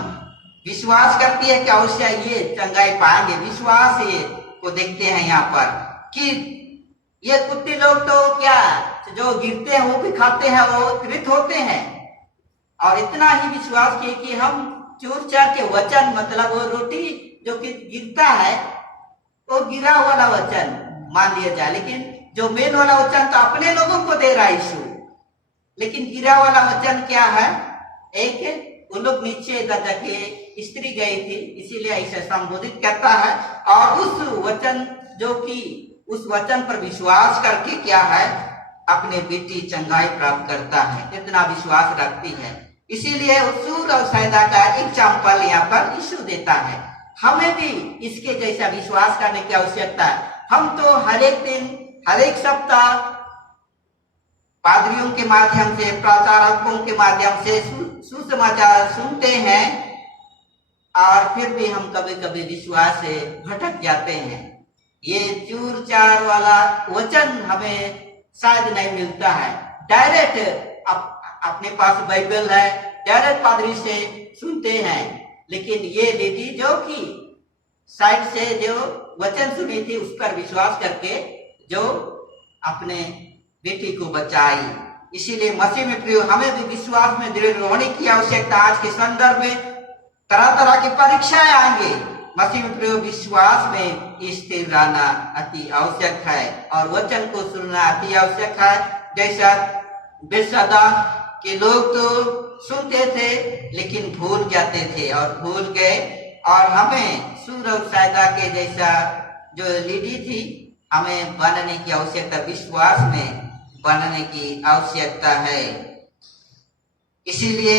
विश्वास करती है कि अवश्य ये चंगाई पाएंगे। विश्वास ये को देखते हैं यहाँ पर कि ये कुत्ते लोग तो क्या जो गिरते हैं वो भी खाते हैं, वो तृप्त होते हैं। और इतना ही विश्वास किए कि हम चूर चार के वचन मतलब वो रोटी जो कि गिरता है वो गिरा वाला वचन मान लिया जाए, लेकिन जो मेन वाला वचन तो अपने लोगों को दे रहा है यीशु। लेकिन गिरा वाला वचन क्या है, एक उन लोग नीचे जाके स्त्री गई थी, इसीलिए ऐसे संबोधित करता है। और उस वचन जो कि उस वचन पर विश्वास करके क्या है, अपने बेटी चंगाई प्राप्त करता है, इतना विश्वास रखती है। इसीलिए सूर और सैदा का एग्जाम्पल यहाँ पर यीशु देता है। हमें भी इसके जैसा विश्वास करने की आवश्यकता है। हम तो हर एक दिन, हर एक सप्ताह पादरियों के माध्यम से, प्रचारकों के माध्यम से सुसमाचार सुनते हैं, और फिर भी हम कभी कभी विश्वास से भटक जाते हैं। ये चूर चार वाला वचन हमें शायद नहीं मिलता है। डायरेक्ट अपने पास बाइबल है, डायरेक्ट पादरी से सुनते हैं। लेकिन ये लेडी जो कि साइड से जो वचन सुनी थी उस पर विश्वास करके जो अपने बेटी को बचाई। इसीलिए मसीह में प्रिय, हमें भी विश्वास में दृढ़ होने की आवश्यकता। आज के संदर्भ में तरह तरह की परीक्षाएं आएंगे, मसीह में प्रिय विश्वास में स्थिर रहना अति आवश्यक है और वचन को सुनना अति आवश्यक है। जैसा बेसदा के लोग तो सुनते थे लेकिन भूल जाते थे और भूल गए, और हमें सूर और सैदा के जैसा जो लीडी थी हमें बनने की आवश्यकता, विश्वास में बनने की आवश्यकता है। इसीलिए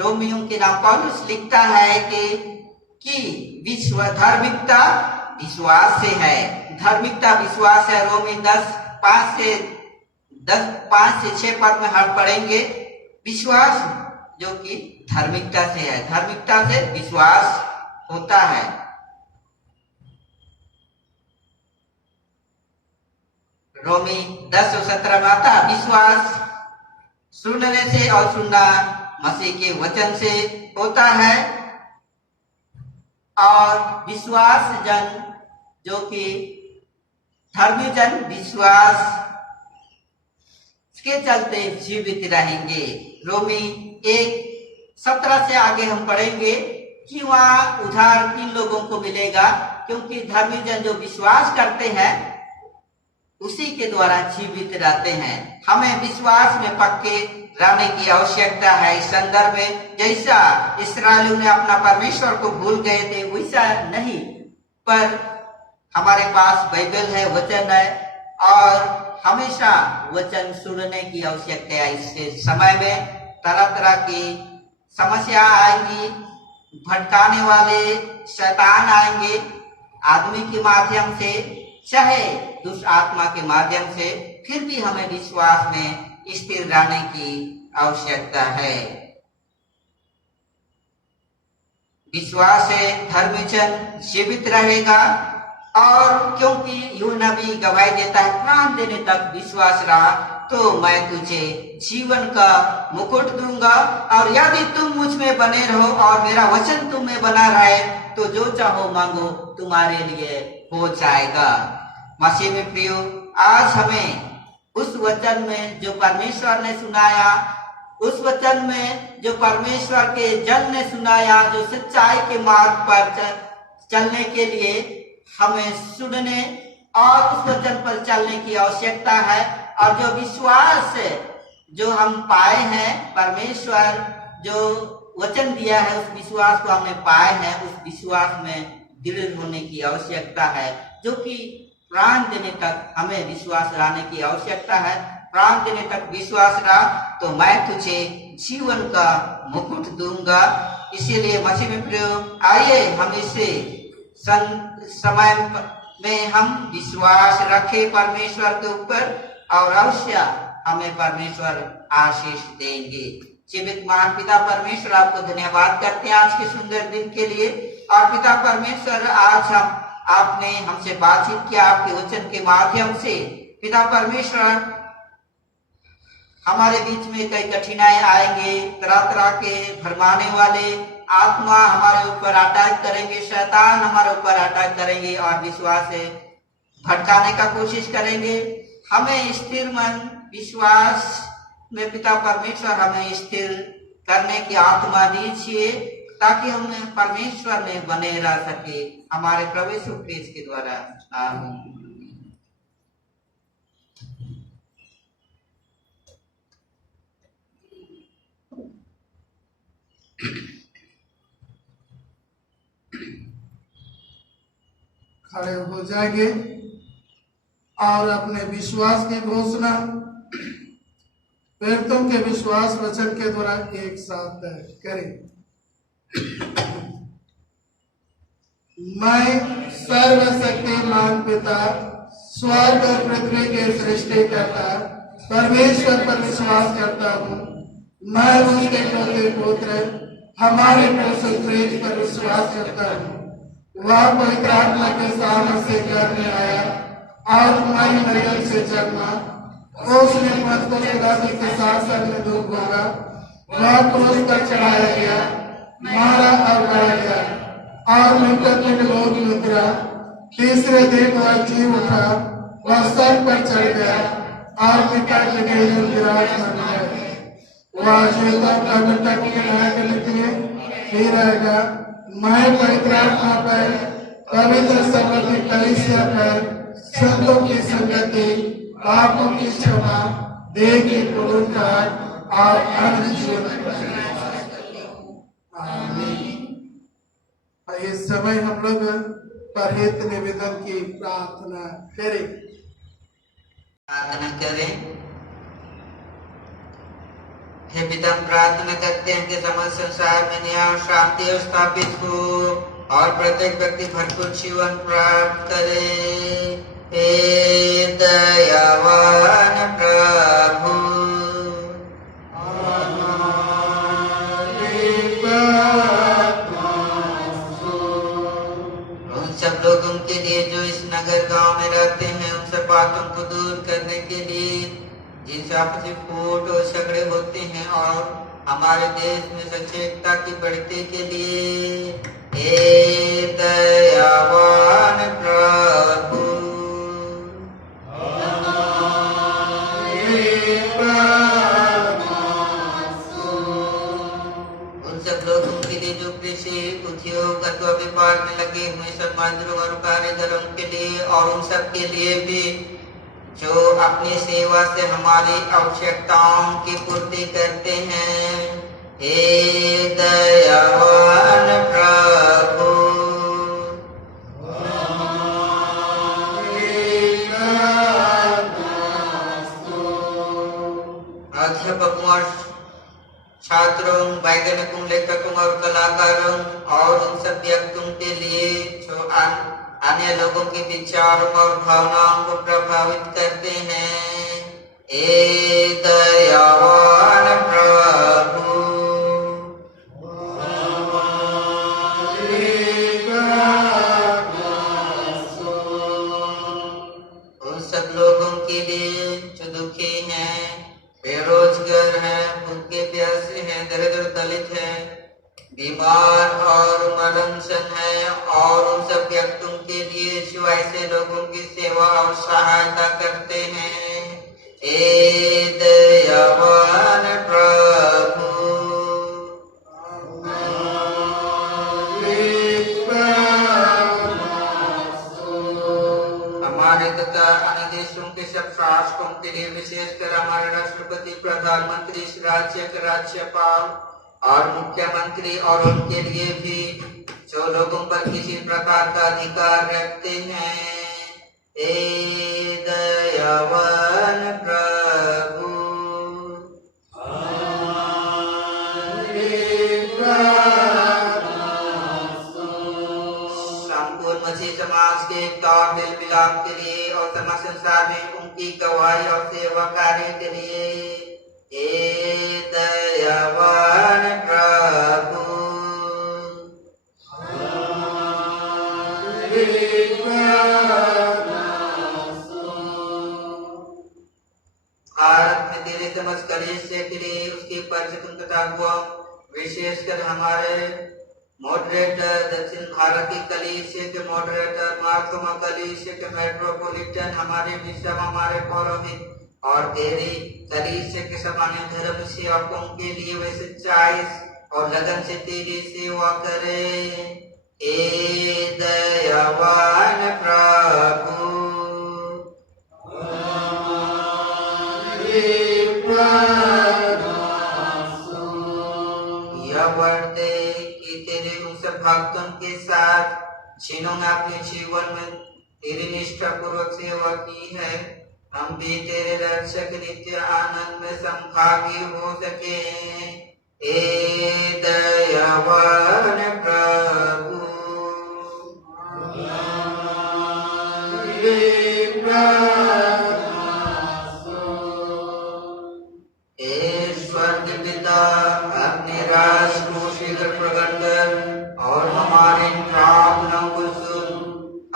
रोमियों के नाम पौलुस लिखता है कि विश्व धार्मिकता विश्वास से है, धार्मिकता विश्वास है। रोमी 10:5 से 6 पद में हम पढ़ेंगे, विश्वास जो कि धार्मिकता से है, धार्मिकता से विश्वास होता है। रोमी 10:17 में आता, विश्वास सुनने से और सुनना मसीह के वचन से होता है। और विश्वास जन जो कि धर्मी जन विश्वास के चलते जीवित रहेंगे। रोमी 1:17 से आगे हम पढ़ेंगे कि वहां उधार किन लोगों को मिलेगा, क्योंकि धर्मी जन जो विश्वास करते हैं उसी के द्वारा जीवित रहते हैं। हमें विश्वास में पक्के रहने की आवश्यकता है। इस संदर्भ में जैसा इस्राएलियों ने अपना परमेश्वर को भूल गए थे वैसा नहीं, पर हमारे पास बाइबल है, वचन है, और हमेशा वचन सुनने की आवश्यकता है। इससे समय में तरह तरह की समस्या आएंगी, भटकाने वाले शैतान आएंगे, आदमी के माध्यम से चाहे दुष्ट आत्मा के माध्यम से, फिर भी हमें विश्वास में स्थिर रहने की आवश्यकता है। विश्वास से धर्मजन जीवित रहेगा, और क्योंकि यूहन्ना भी गवाही देता है, प्राण देने तक विश्वास रहा तो मैं तुझे जीवन का मुकुट दूंगा, और यदि तुम मुझ में बने रहो और मेरा वचन तुम में बना रहे तो जो चाहो मांगो तुम्हारे लिए हो जाएगा। मसीह में प्रियो, आज हमें उस वचन में जो परमेश्वर ने सुनाया, उस वचन में जो परमेश्वर के जन ने सुनाया, जो सच्चाई के मार्ग पर चलने के लिए हमें सुनने और उस वचन पर चलने की आवश्यकता है। और जो विश्वास जो हम पाए हैं, परमेश्वर जो वचन दिया है उस विश्वास को हमने पाए हैं, उस विश्वास में दृढ़ होने की आवश्यकता है, जो कि प्राण देने तक हमें विश्वास रहने की आवश्यकता है। प्राण देने तक विश्वास रहा तो मैं तुझे जीवन का मुकुट दूंगा। इसीलिए मसीह में प्रियो, आइए हम इसे समय में हम विश्वास रखें परमेश्वर के ऊपर, और अवश्य हमें परमेश्वर आशीष देंगे। जीवित महान पिता परमेश्वर, आपको धन्यवाद करते हैं आज के सुंदर दिन के लिए। और पिता परमेश्वर, आज आपने हमसे बातचीत किया आपके वचन के माध्यम से। पिता परमेश्वर, हमारे बीच में कई कठिनाई आएंगे, तरह तरह के भरमाने वाले आत्मा हमारे ऊपर अटैक करेंगे, शैतान हमारे ऊपर अटैक करेंगे और विश्वास से भटकाने का कोशिश करेंगे। हमें स्थिर मन विश्वास में पिता परमेश्वर हमें स्थिर करने की आत्मा दीजिए, ताकि हम परमेश्वर में बने रह सके, हमारे प्रभु यीशु ख्रीस्त के द्वारा। आमीन। खड़े हो जाएंगे और अपने विश्वास की घोषणा प्रेरितों के विश्वास वचन के द्वारा एक साथ करें। मैं सर्वशक्तिमान पिता, स्वर्ग और पृथ्वी के सृष्टि करता परमेश्वर पर विश्वास करता हूँ। मैं उसके छोटे पुत्र हमारे प्रभु ख्रीस्त पर विश्वास करता हूँ। वह पवित्र आत्मा के सामर्थ से घर में आया और तुम्हारी मरियम से जन्मा। उसने पत्तों के दादी के साथ सर में दुख भोगा। वह क्रूस पर चढ़ाया गया, मारा और गढ़ा गया और मृतकों के लोक में उतरा। तीसरे दिन वह जी उठा, वह सर पर चढ़ गया और पिता के गृह में विराजमान है। वह जीवितों का मृतक के न्याय करने के लिए ही रहेगा। मैं पवित्र आत्मा पर, पवित्र संगति कलीसिया पर, संतों की संगति, पापों की क्षमा, देह की पुनरुत्थान और अनंत जीवन। आमीन। इस समय हम लोग परहित निवेदन की प्रार्थना करें। हे पिता, हम प्रार्थना करते हैं कि समस्त संसार में न्याय और शांति स्थापित हो और प्रत्येक व्यक्ति भरपूर जीवन प्राप्त करे। हे दयावान प्रभु, उन सब लोगों के लिए जो इस नगर गांव में रहते हैं, उन सब बातों को दूर करने के लिए जिनसे आपसी फूट और झगड़े होते हैं, और हमारे देश में सचेतता की बढ़ती के लिए हे दयावान प्रभु, उन सब लोगों के लिए जो कृषि उद्योग अथवा व्यापार में लगे हुए सब मजदूरों और कारीगरों के लिए, और उन सब के लिए भी जो अपनी सेवा से हमारी आवश्यकताओं की पूर्ति करते हैं। हे दयावान प्रभु, अध्यापकों, छात्रों, वैज्ञानिकों, लेखकों और कलाकारों और उन सब व्यक्तियों के लिए जो अन्य लोगों के विचारों और भावनाओं को प्रभावित करते हैं। हे दयावान प्रभु, उन सब लोगों के लिए जो दुखी हैं, बेरोजगार हैं, भूखे प्यासे हैं, दरिद्र दलित हैं, बीमार और मरणशन है, और उन सब व्यक्तियों के लिए जो ऐसे लोगों की सेवा और सहायता करते हैं। हे दयावान प्रभु, हमारे तथा अन्य देशों के सब शासकों के लिए, विशेषकर हमारे राष्ट्रपति, प्रधानमंत्री, राज्य के राज्यपाल और मुख्यमंत्री और उनके लिए भी जो लोगों पर किसी प्रकार का अधिकार रखते हैं। हे दयावान प्रभु, संपूर्ण मसीह समाज के तौर दिल मिलाप के लिए और समाज संसार में उनकी गवाही और सेवा कार्य के लिए, हे दयावान प्रभु, भारत में तेरे समझ कलीसिया के लिए, उसके परिचितों तथा अगुवाओं, विशेषकर हमारे मॉडरेटर, दक्षिण भारत की कलीसिया के मॉडरेटर, मार्कोमा कलीसिया के मेट्रोपोलिटन, हमारे बिशप, हमारे पौरोहित और तेरी कलीसिया के सामान्य धर्म सेवकों के लिए वे सच्चाई और लगन से तेरी सेवा करे। हे दयावान प्रभु, यह वर्ते कि तेरे उन सब भक्तों के साथ जिन्होंने अपने जीवन में तेरी निष्ठा पूर्वक सेवा की है, हम भी तेरे रक्षक नित्य आनंद में संभागी हो सके। हे दयावान प्रभु, हे स्वर्ग पिता, अपने राज को शीघ्र प्रकट कर और हमारे प्रार्थनाओं को सुन।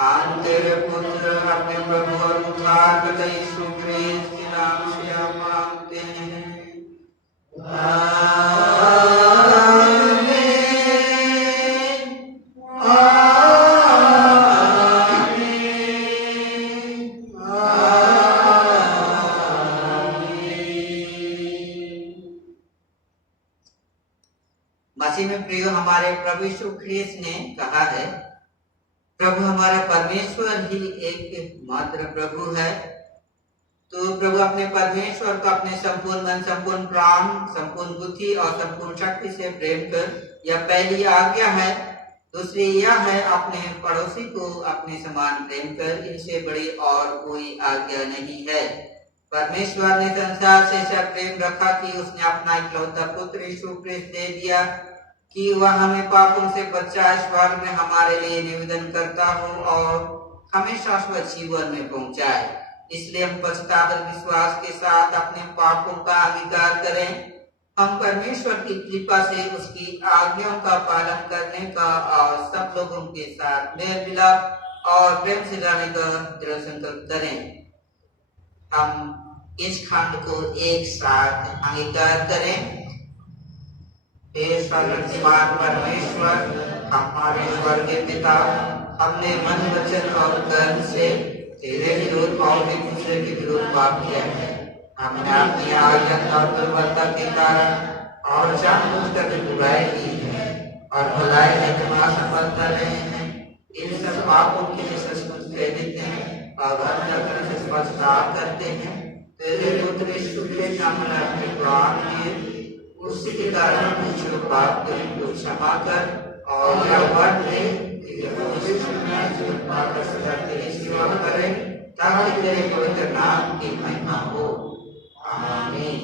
हम तेरे पुत्र अपने प्रभु और उद्धारकर्ता यीशु ख्रीस्त के नाम से हम मांगते हैं। आमीन, आमीन, आमीन। मसीह में प्रिय हमारे प्रभु यीशु ख्रीस्त ने कहा है, प्रभु हमारा परमेश्वर ही एक मात्र प्रभु है। तो प्रभु अपने परमेश्वर को अपने संपूर्ण मन, संपूर्ण प्राण, संपूर्ण बुद्धि और संपूर्ण शक्ति से प्रेम कर, यह पहली आज्ञा है। दूसरी यह है, अपने पड़ोसी को अपने समान प्रेम कर। इनसे बड़ी और कोई आज्ञा नहीं है। परमेश्वर ने संसार से ऐसा प्रेम रखा कि उसने अपना इकलौता पुत्र यीशु ख्रीस्त दे दिया कि वह हमें पापों से बचाए, स्वर्ग में हमारे लिए निवेदन करता हो और हमें शाश्वत जीवन में पहुंचाए। इसलिए हम पश्चाताप विश्वास के साथ अपने पापों का अंगीकार करें। हम परमेश्वर की कृपा से उसकी आज्ञाओं का पालन करने का और सब लोगों के साथ मेल मिलाप और प्रेम से रहने का दृढ़ संकल्प करें। हम इस खंड को एक साथ अंगीकार करें। हे सर्वशक्तिमान परमेश्वर, हमारे स्वर्गीय पिता, हमने मन, वचन और कर्म से तेरे विरोध और एक दूसरे के विरोध पाप किया है। हमने अपनी आयत और दुर्बलता के कारण और जानबूझकर बुराई की है और भलाई में जमा सफलता रहे हैं। इन सब पापों के लिए सचमुच खेदित हैं और अंतःकरण से पछतावा करते हैं। तेरे पुत्र यीशु के नाम में अपने प्राण दिए, उसी के कारण जो पाप करें तो क्षमा कर और यह वर दे कि भविष्य में जो पाप का सजा तेरी सेवा करें, ताकि तेरे पवित्र नाम की महिमा हो। आमीन।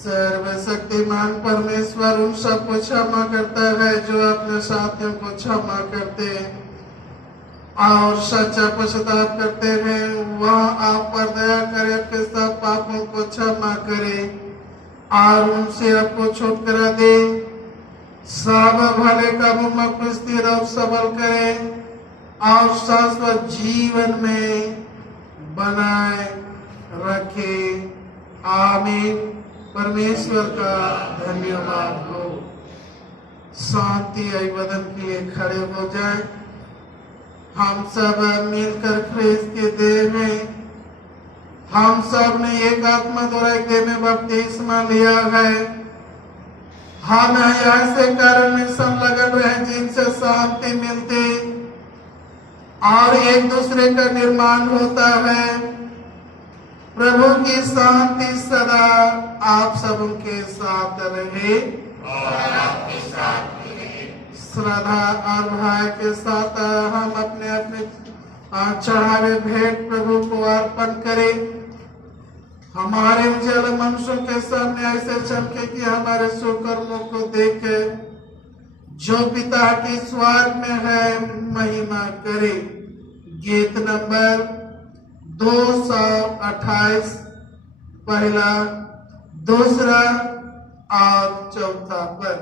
सर्वशक्तिमान परमेश्वर उन सबको क्षमा करता है जो अपने साथियों को क्षमा करते और सच्चा पश्चाताप करते हैं। वह आप पर दया करे, अपने सब पापों को क्षमा करे और उनसे आपको छुटकारा दे। सब भले का मुख स्थिर और सबल करे और शाश्वत जीवन में बनाए रखे। आमीन। परमेश्वर का धन्यवाद हो। शांति अभिवादन के लिए खड़े हो जाए। हम सब मिलकर ख्रीस्त के देह में हम सब ने एक आत्मा द्वारा एक देह में बपतिस्मा लिया है। हम ऐसे कारण में संलग्न रहे जिनसे शांति मिलती और एक दूसरे का निर्माण होता है। प्रभु की शांति सदा आप सबके साथ रहे और आपके साथ भी रहे। श्रद्धा और भय के साथ हम अपने अपने चढ़ावे भेंट प्रभु को अर्पण करें। हमारे उज्जवल मनुष्यों के सामने ऐसे चमके कि हमारे सुकर्मों को देख जो पिता की स्वर्ग में है महिमा करे। गीत नंबर 228 पहला, दूसरा और चौथा पद।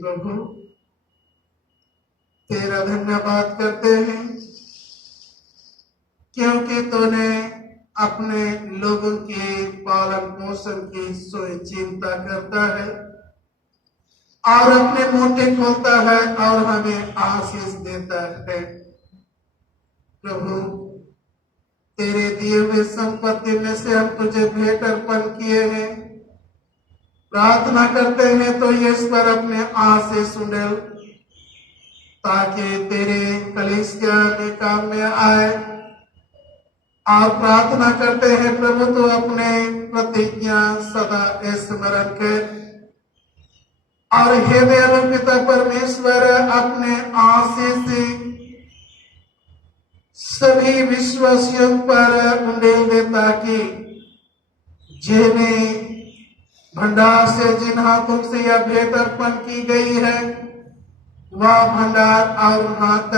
प्रभु तेरा धन्यवाद करते हैं क्योंकि तूने अपने लोगों के पालन पोषण की सोई चिंता करता है और अपने मोटे खोलता है और हमें आशीष देता है। प्रभु तेरे दिए हुए संपत्ति में से हम तुझे भेंट अर्पण किए हैं, प्रार्थना करते हैं तो ईश्वर अपने आशीष सुने ताकि तेरे कलीसिया में काम में आए। और प्रार्थना करते हैं प्रभु तो अपने प्रतिज्ञा सदा स्मरण कर और हे दयालु पिता परमेश्वर अपने आशीष से सभी विश्वासियों पर उंडेल दे ताकि जिन्हें भंडार से जिन हाथों से यह भेंट अर्पण की गई है वह भंडार और हाथ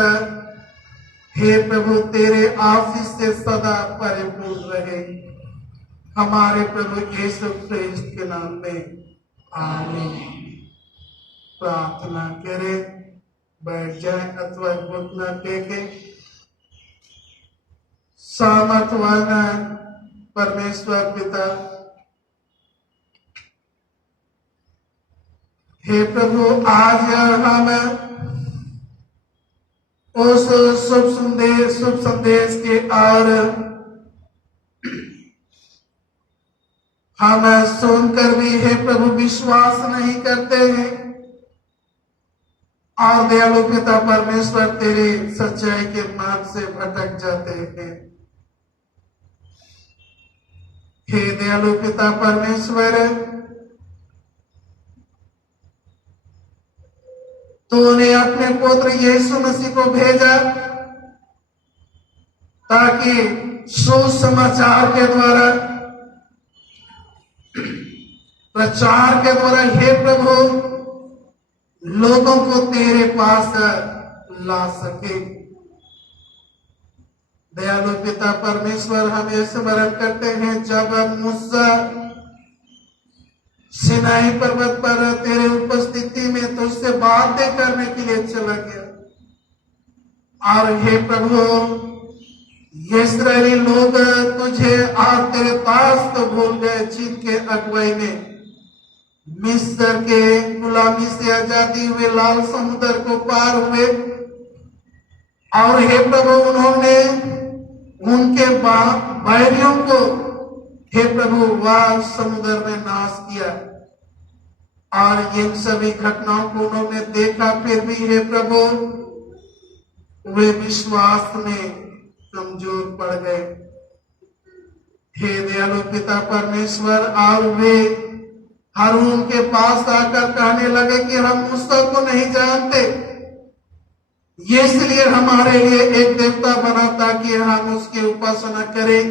हे प्रभु तेरे आशीष से सदा परिपूर्ण रहे। हमारे प्रभु यीशु ख्रिस्त के नाम में आमीन। प्रार्थना करें, बैठ जाए अथवा घुटना टेके। सामर्थवान परमेश्वर पिता, हे प्रभु आज हम उस शुभ संदेश के और हम सुनकर भी हे प्रभु विश्वास नहीं करते हैं और दयालु पिता परमेश्वर तेरे सच्चाई के मार्ग से भटक जाते हैं। हे दयालु पिता परमेश्वर, तूने अपने पुत्र यीशु मसीह को भेजा ताकि सुसमाचार के द्वारा प्रचार के द्वारा हे प्रभु लोगों को तेरे पास ला सके। दयालु पिता परमेश्वर, हम ये स्मरण करते हैं जब मूसा सिनाई पर्वत पर तेरे उपस्थिति में तुझसे बातें करने के लिए चला गया और हे प्रभु इस्राएली लोग तुझे और तेरे दास को भूल गए जिनके अगुवाई में मिस्र के गुलामी से आजादी हुए लाल समुद्र को पार हुए और हे प्रभु उन्होंने उनके बैरियों को हे प्रभु वह समुद्र में नाश किया और इन सभी घटनाओं को उन्होंने देखा, फिर भी हे प्रभु वे विश्वास में कमजोर पड़ गए। हे दयालु पिता परमेश्वर, और वे हारून के पास आकर कहने लगे कि हम मूसा को नहीं जानते, इसलिए हमारे लिए एक देवता बना ताकि हम उसकी उपासना करें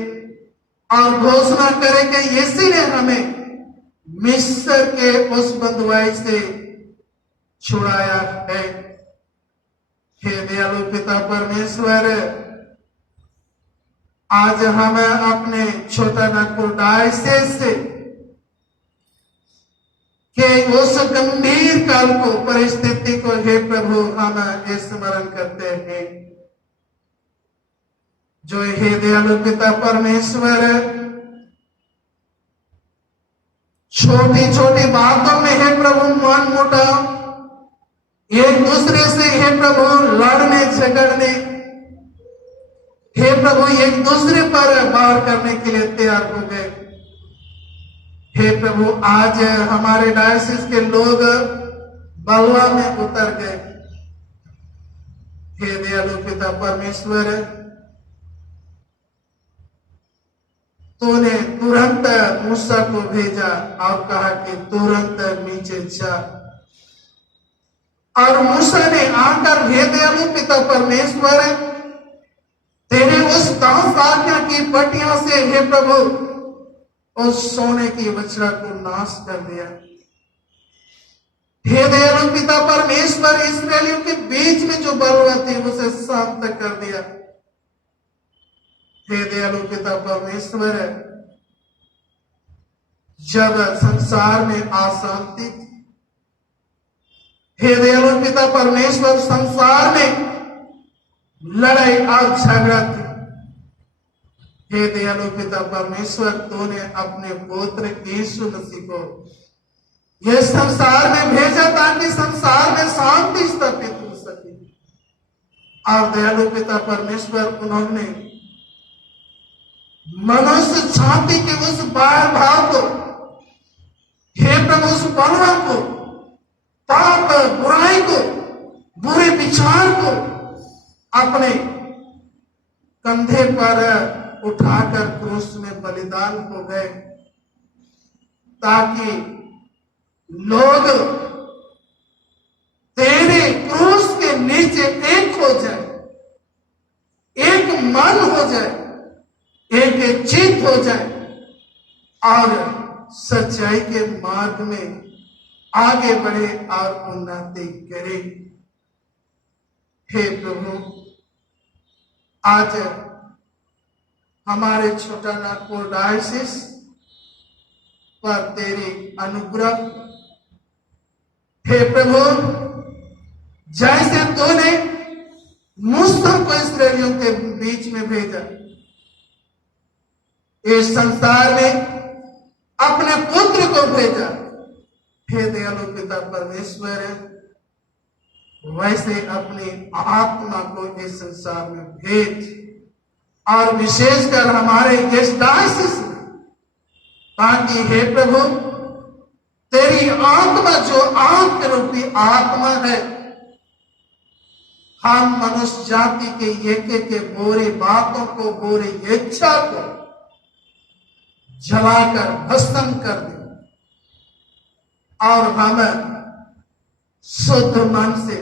और घोषणा करें कि इसी ने हमें मिस्र के उस बंधुआई से छुड़ाया है। हे दयालु पिता परमेश्वर, आज हम अपने छोटा नागपुर डायसेस से कि उस गंभीर काल को परिस्थिति को हे प्रभु हम स्मरण करते हैं जो हे दयालु पिता परमेश्वर छोटी छोटी बातों में हे प्रभु मन मुटाव एक दूसरे से हे प्रभु लड़ने झगड़ने हे प्रभु एक दूसरे पर वार करने के लिए तैयार हो गए। हे प्रभु आज हमारे डायसिस के लोग बलवा में उतर गए। हे दयालु पिता परमेश्वर, तूने तुरंत मूसा को भेजा और कहा कि तुरंत नीचे जा, और मूसा ने आकर हे दयालु पिता परमेश्वर तेरे उस 10 आज्ञा की पट्टियों से हे प्रभु उस सोने की बछड़ा को नाश कर दिया। हे दयालु पिता परमेश्वर, इस्राएलियों के बीच में जो बलवा थी उसे शांत कर दिया। हे दयालु पिता परमेश्वर, जब संसार में अशांति थी हे दयालु पिता परमेश्वर, संसार में लड़ाई और झगड़ा थी। हे दयालु पिता परमेश्वर, तूने अपने पुत्र यीशु मसीह को यह संसार में भेजा ताकि संसार में शांति स्थापित हो सके। और दयालु पिता परमेश्वर, उन्होंने मनुष्य छाती के उस बाहर भाव को, हे प्रभु, उस बलवा को, पाप बुराई को, बुरे विचार को अपने कंधे पर उठाकर क्रूस में बलिदान हो गए, ताकि लोग तेरे क्रूस के नीचे एक हो जाए, एक मन हो जाए, एक चित हो जाए और सच्चाई के मार्ग में आगे बढ़े और उन्नति करे। हे प्रभु, आज हमारे छोटा नागपुर डायसिस पर तेरी अनुग्रह, हे प्रभु, जैसे तूने मूसा को इस्राएलियों के बीच में भेजा, इस संसार में अपने पुत्र को भेजा। हे दयालु पिता परमेश्वर, वैसे अपनी आत्मा को इस संसार में भेज, और विशेषकर हमारे इस डायसिस में, ताकि हे प्रभु, तेरी आत्मा जो आंख रूपी आत्मा है, हम मनुष्य जाति के एक के बुरी बातों को, बुरी इच्छा को जलाकर भस्म कर दे और हम शुद्ध मन से,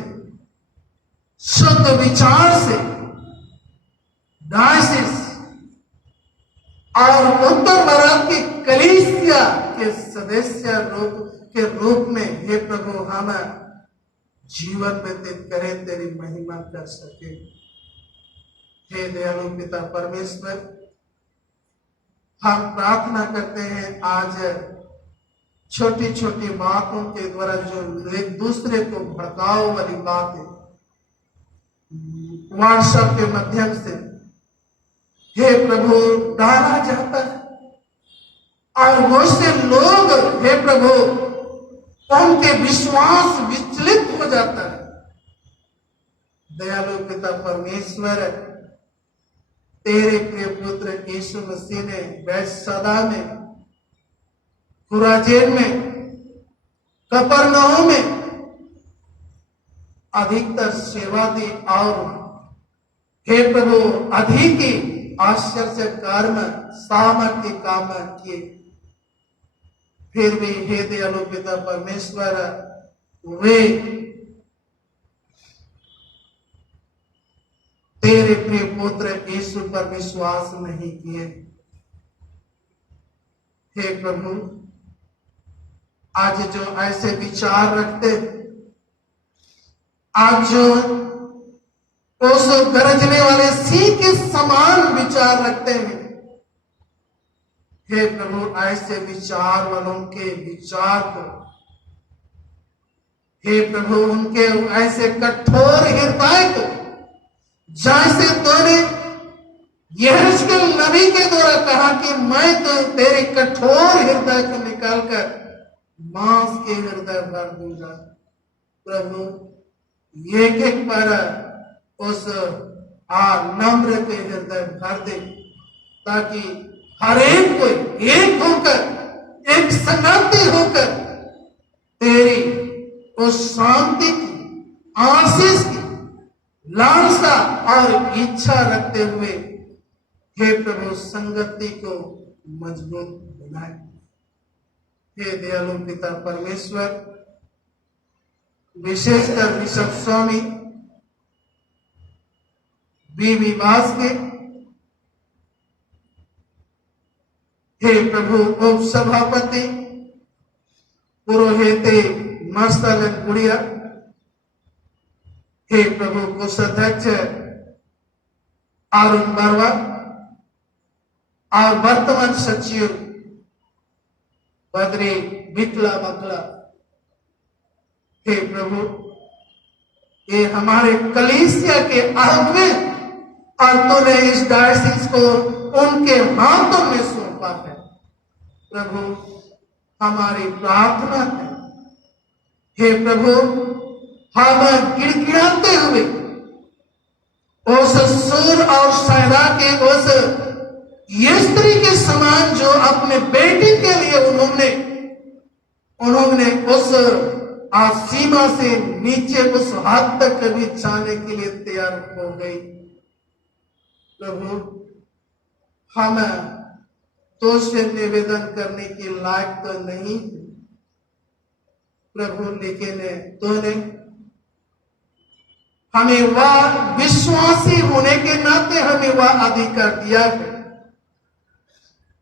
शुद्ध विचार से डायसिस और उत्तर भारत की कलीसिया के सदस्य के रूप में, हे प्रभु, हम जीवन व्यतीत करें, तेरी महिमा कर सके। हे दयालु पिता परमेश्वर, हम प्रार्थना करते हैं, आज छोटी छोटी बातों के द्वारा जो एक दूसरे को भड़काओ वाली बातें व्हाट्सएप के माध्यम से, हे प्रभु, डाला जाता है, और बहुत से लोग, हे प्रभु, उनके विश्वास विचलित हो जाता है। दयालु पिता परमेश्वर, तेरे प्रिय पुत्र यीशु मसीह ने बैतसैदा में, खुराजेन में, कफरनहूम में अधिकतर सेवा दी और हे प्रभु, अधिक ही आश्चर्य कर्म, सामर्थ्य काम किए। फिर भी हे दयालु पिता परमेश्वर, वे तेरे प्रिय पुत्र यीशु पर विश्वास नहीं किए। हे प्रभु, आज जो ऐसे विचार रखते, आज जो उस गरजने वाले सिंह के समान विचार रखते हैं, हे प्रभु, ऐसे विचार वालों के विचार को, हे प्रभु, उनके ऐसे कठोर हृदय को, जैसे तूने यहोशू नबी के द्वारा कहा कि मैं तो तेरे कठोर हृदय को निकालकर मांस के हृदय भर दूंगा। प्रभु, एक एक पर उस नम्र के हृदय भर दे, ताकि हर एक को एक होकर, एक संगति होकर तेरी उस शांति की, आशीष की लालसा और इच्छा रखते हुए, हे प्रभु, संगति को मजबूत बनाए। हे दयालु पिता परमेश्वर, विशेषकर बिशप स्वामी बीबी वास के, हे प्रभु, उप सभापति पुरोहित मस्तलन गुड़िया, हे प्रभु, कोषाध्यक्ष अरुण बरवा और वर्तमान सचिव बद्री बिटला बकला, हे प्रभु, ये हमारे कलीसिया के अगुवे और तूने इस डायसिस को उनके हाथों में सौंपा है। प्रभु हमारी प्रार्थना है, हे प्रभु हम गिड़गिड़ाते हुए उस सुर और सैरा के उस स्त्री के समान जो अपने बेटी के लिए उन्होंने उस सीमा से नीचे उस हद तक कभी जाने के लिए तैयार हो गई। प्रभु हम तो से निवेदन करने के लायक तो नहीं प्रभु, लेकिन तूने हमें वह विश्वासी होने के नाते हमें वह अधिकार दिया है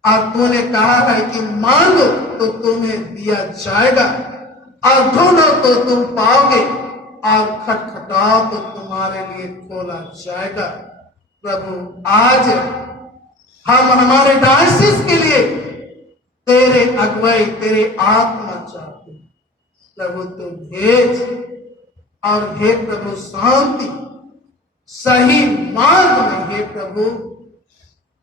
और तूने कहा है कि मांगो तो तुम्हें दिया जाएगा और ढूंढो तो तुम पाओगे और खटखटाओ तो तुम्हारे लिए खोला जाएगा। प्रभु आज हम हमारे डायसिस के लिए तेरे अगुवाई तेरे आत्मा चाहते हैं। प्रभु तू भेज और हे प्रभु शांति सही मार्ग में हे प्रभु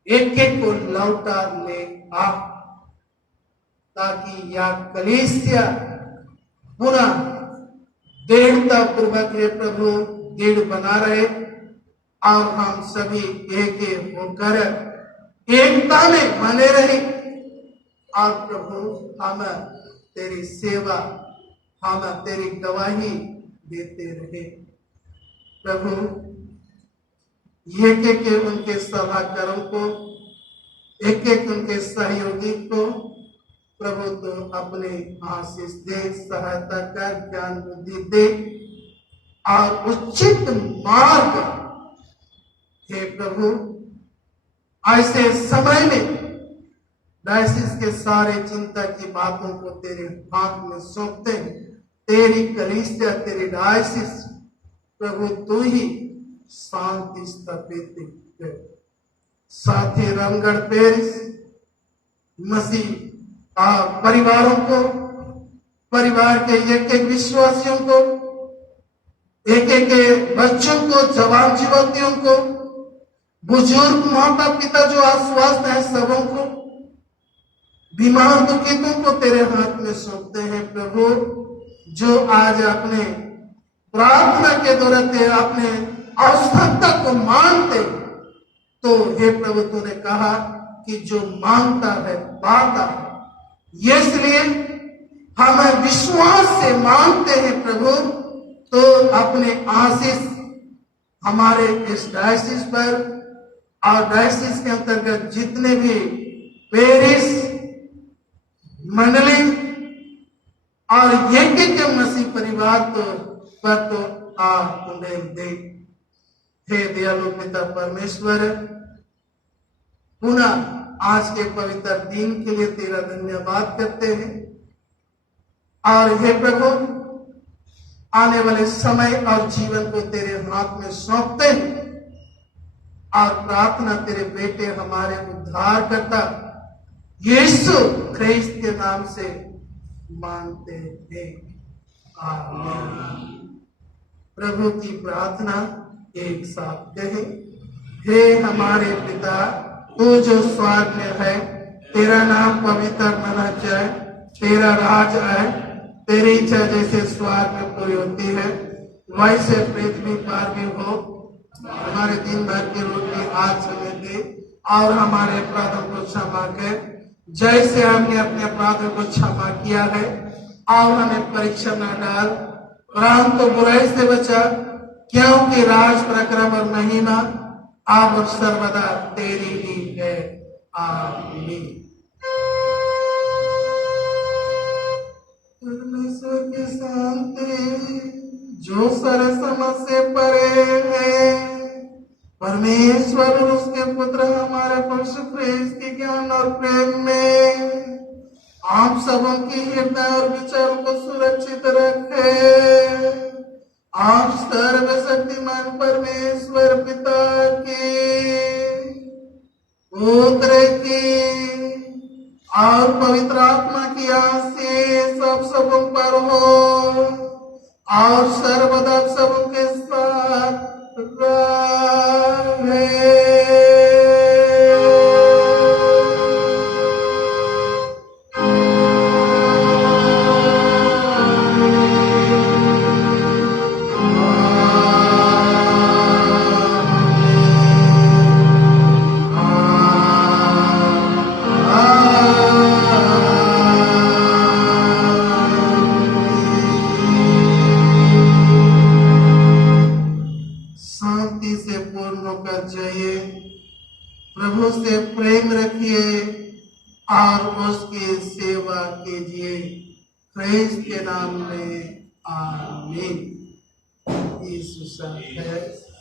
एक एक को लौटा ले आ, ताकि यह कलीसिया पुनः दृढ़ता पूर्वक हे प्रभु दृढ़ बना रहे और हम सभी एक एक होकर एकता में बने रहे और प्रभु हम तेरी सेवा हम तेरी गवाही देते रहे। प्रभु एक एक उनके सभाकरों को एक एक उनके सहयोगी को प्रभु तो अपने आशीष दे, सहायता कर, ज्ञान बुद्धि दे और उचित मार्ग हे प्रभु ऐसे समय में डायसिस के सारे चिंता की बातों को तेरे हाथ में सौंपते हैं। तेरी कलीसिया तेरी डायसिस प्रभु तू ही शांति स्थापित है। साथ ही रामगढ़ पेरिस मसीह परिवारों को, परिवार के एक एक विश्वासियों को, एक एक बच्चों को, जवान युवतियों को, बुजुर्ग माता पिता जो अस्वस्थ हैं सबों को, बीमार दुखितों को तेरे हाथ में सौंपते हैं। प्रभु जो आज अपने प्रार्थना के द्वारा अपने आवश्यकता को मांगते, तो हे प्रभु तूने कहा कि जो मांगता है पाता है, इसलिए हम विश्वास से मांगते हैं प्रभु, तो अपने आशीष हमारे इस डायसिस पर और डायसिस के अंतर्गत जितने भी पेरिस मंडली और एक एक मसीह परिवार पर तो उन्हें दे। हे दयालु पिता परमेश्वर, पुनः आज के पवित्र दिन के लिए तेरा धन्यवाद करते हैं और हे प्रभु आने वाले समय और जीवन को तेरे हाथ में सौंपते हैं और प्रार्थना तेरे बेटे हमारे उद्धार करता यीशु ख्रिस्त के नाम से मांगते हैं, आमीन। प्रभु की प्रार्थना एक साथ कहें। हे हमारे पिता तू जो स्वर्ग में है, तेरा नाम पवित्र माना जाए, तेरा राज आए, तेरी इच्छा जैसे स्वर्ग में पूरी होती है वैसे पृथ्वी पर भी हो। हमारे दिन भर की रोटी आज हमें दे और हमारे अपराधों को क्षमा कर जैसे हमने अपने अपराधों को क्षमा किया है, और हमें परीक्षा न डाल परंतु बुराई से बचा, क्योंकि राज प्रक्रम और महिमा अब और सर्वदा तेरी ही है, आमीन। परमेश्वर की शांति जो सारे समझ से परे है, परमेश्वर और उसके पुत्र हमारे परशु ख्रिस्त के ज्ञान और प्रेम में आप सबों की हृदय और विचार को सुरक्षित रखे। आप सर्वशक्तिमान परमेश्वर पिता की, पुत्र की और पवित्र आत्मा की आशीष सब सबों पर हो और सर्वदा सबके साथ रहे। शांति से पूर्ण होकर जाइए, प्रभु से प्रेम रखिए और उसकी सेवा कीजिए। क्रिस्त के नाम में आमीन। यीशु है।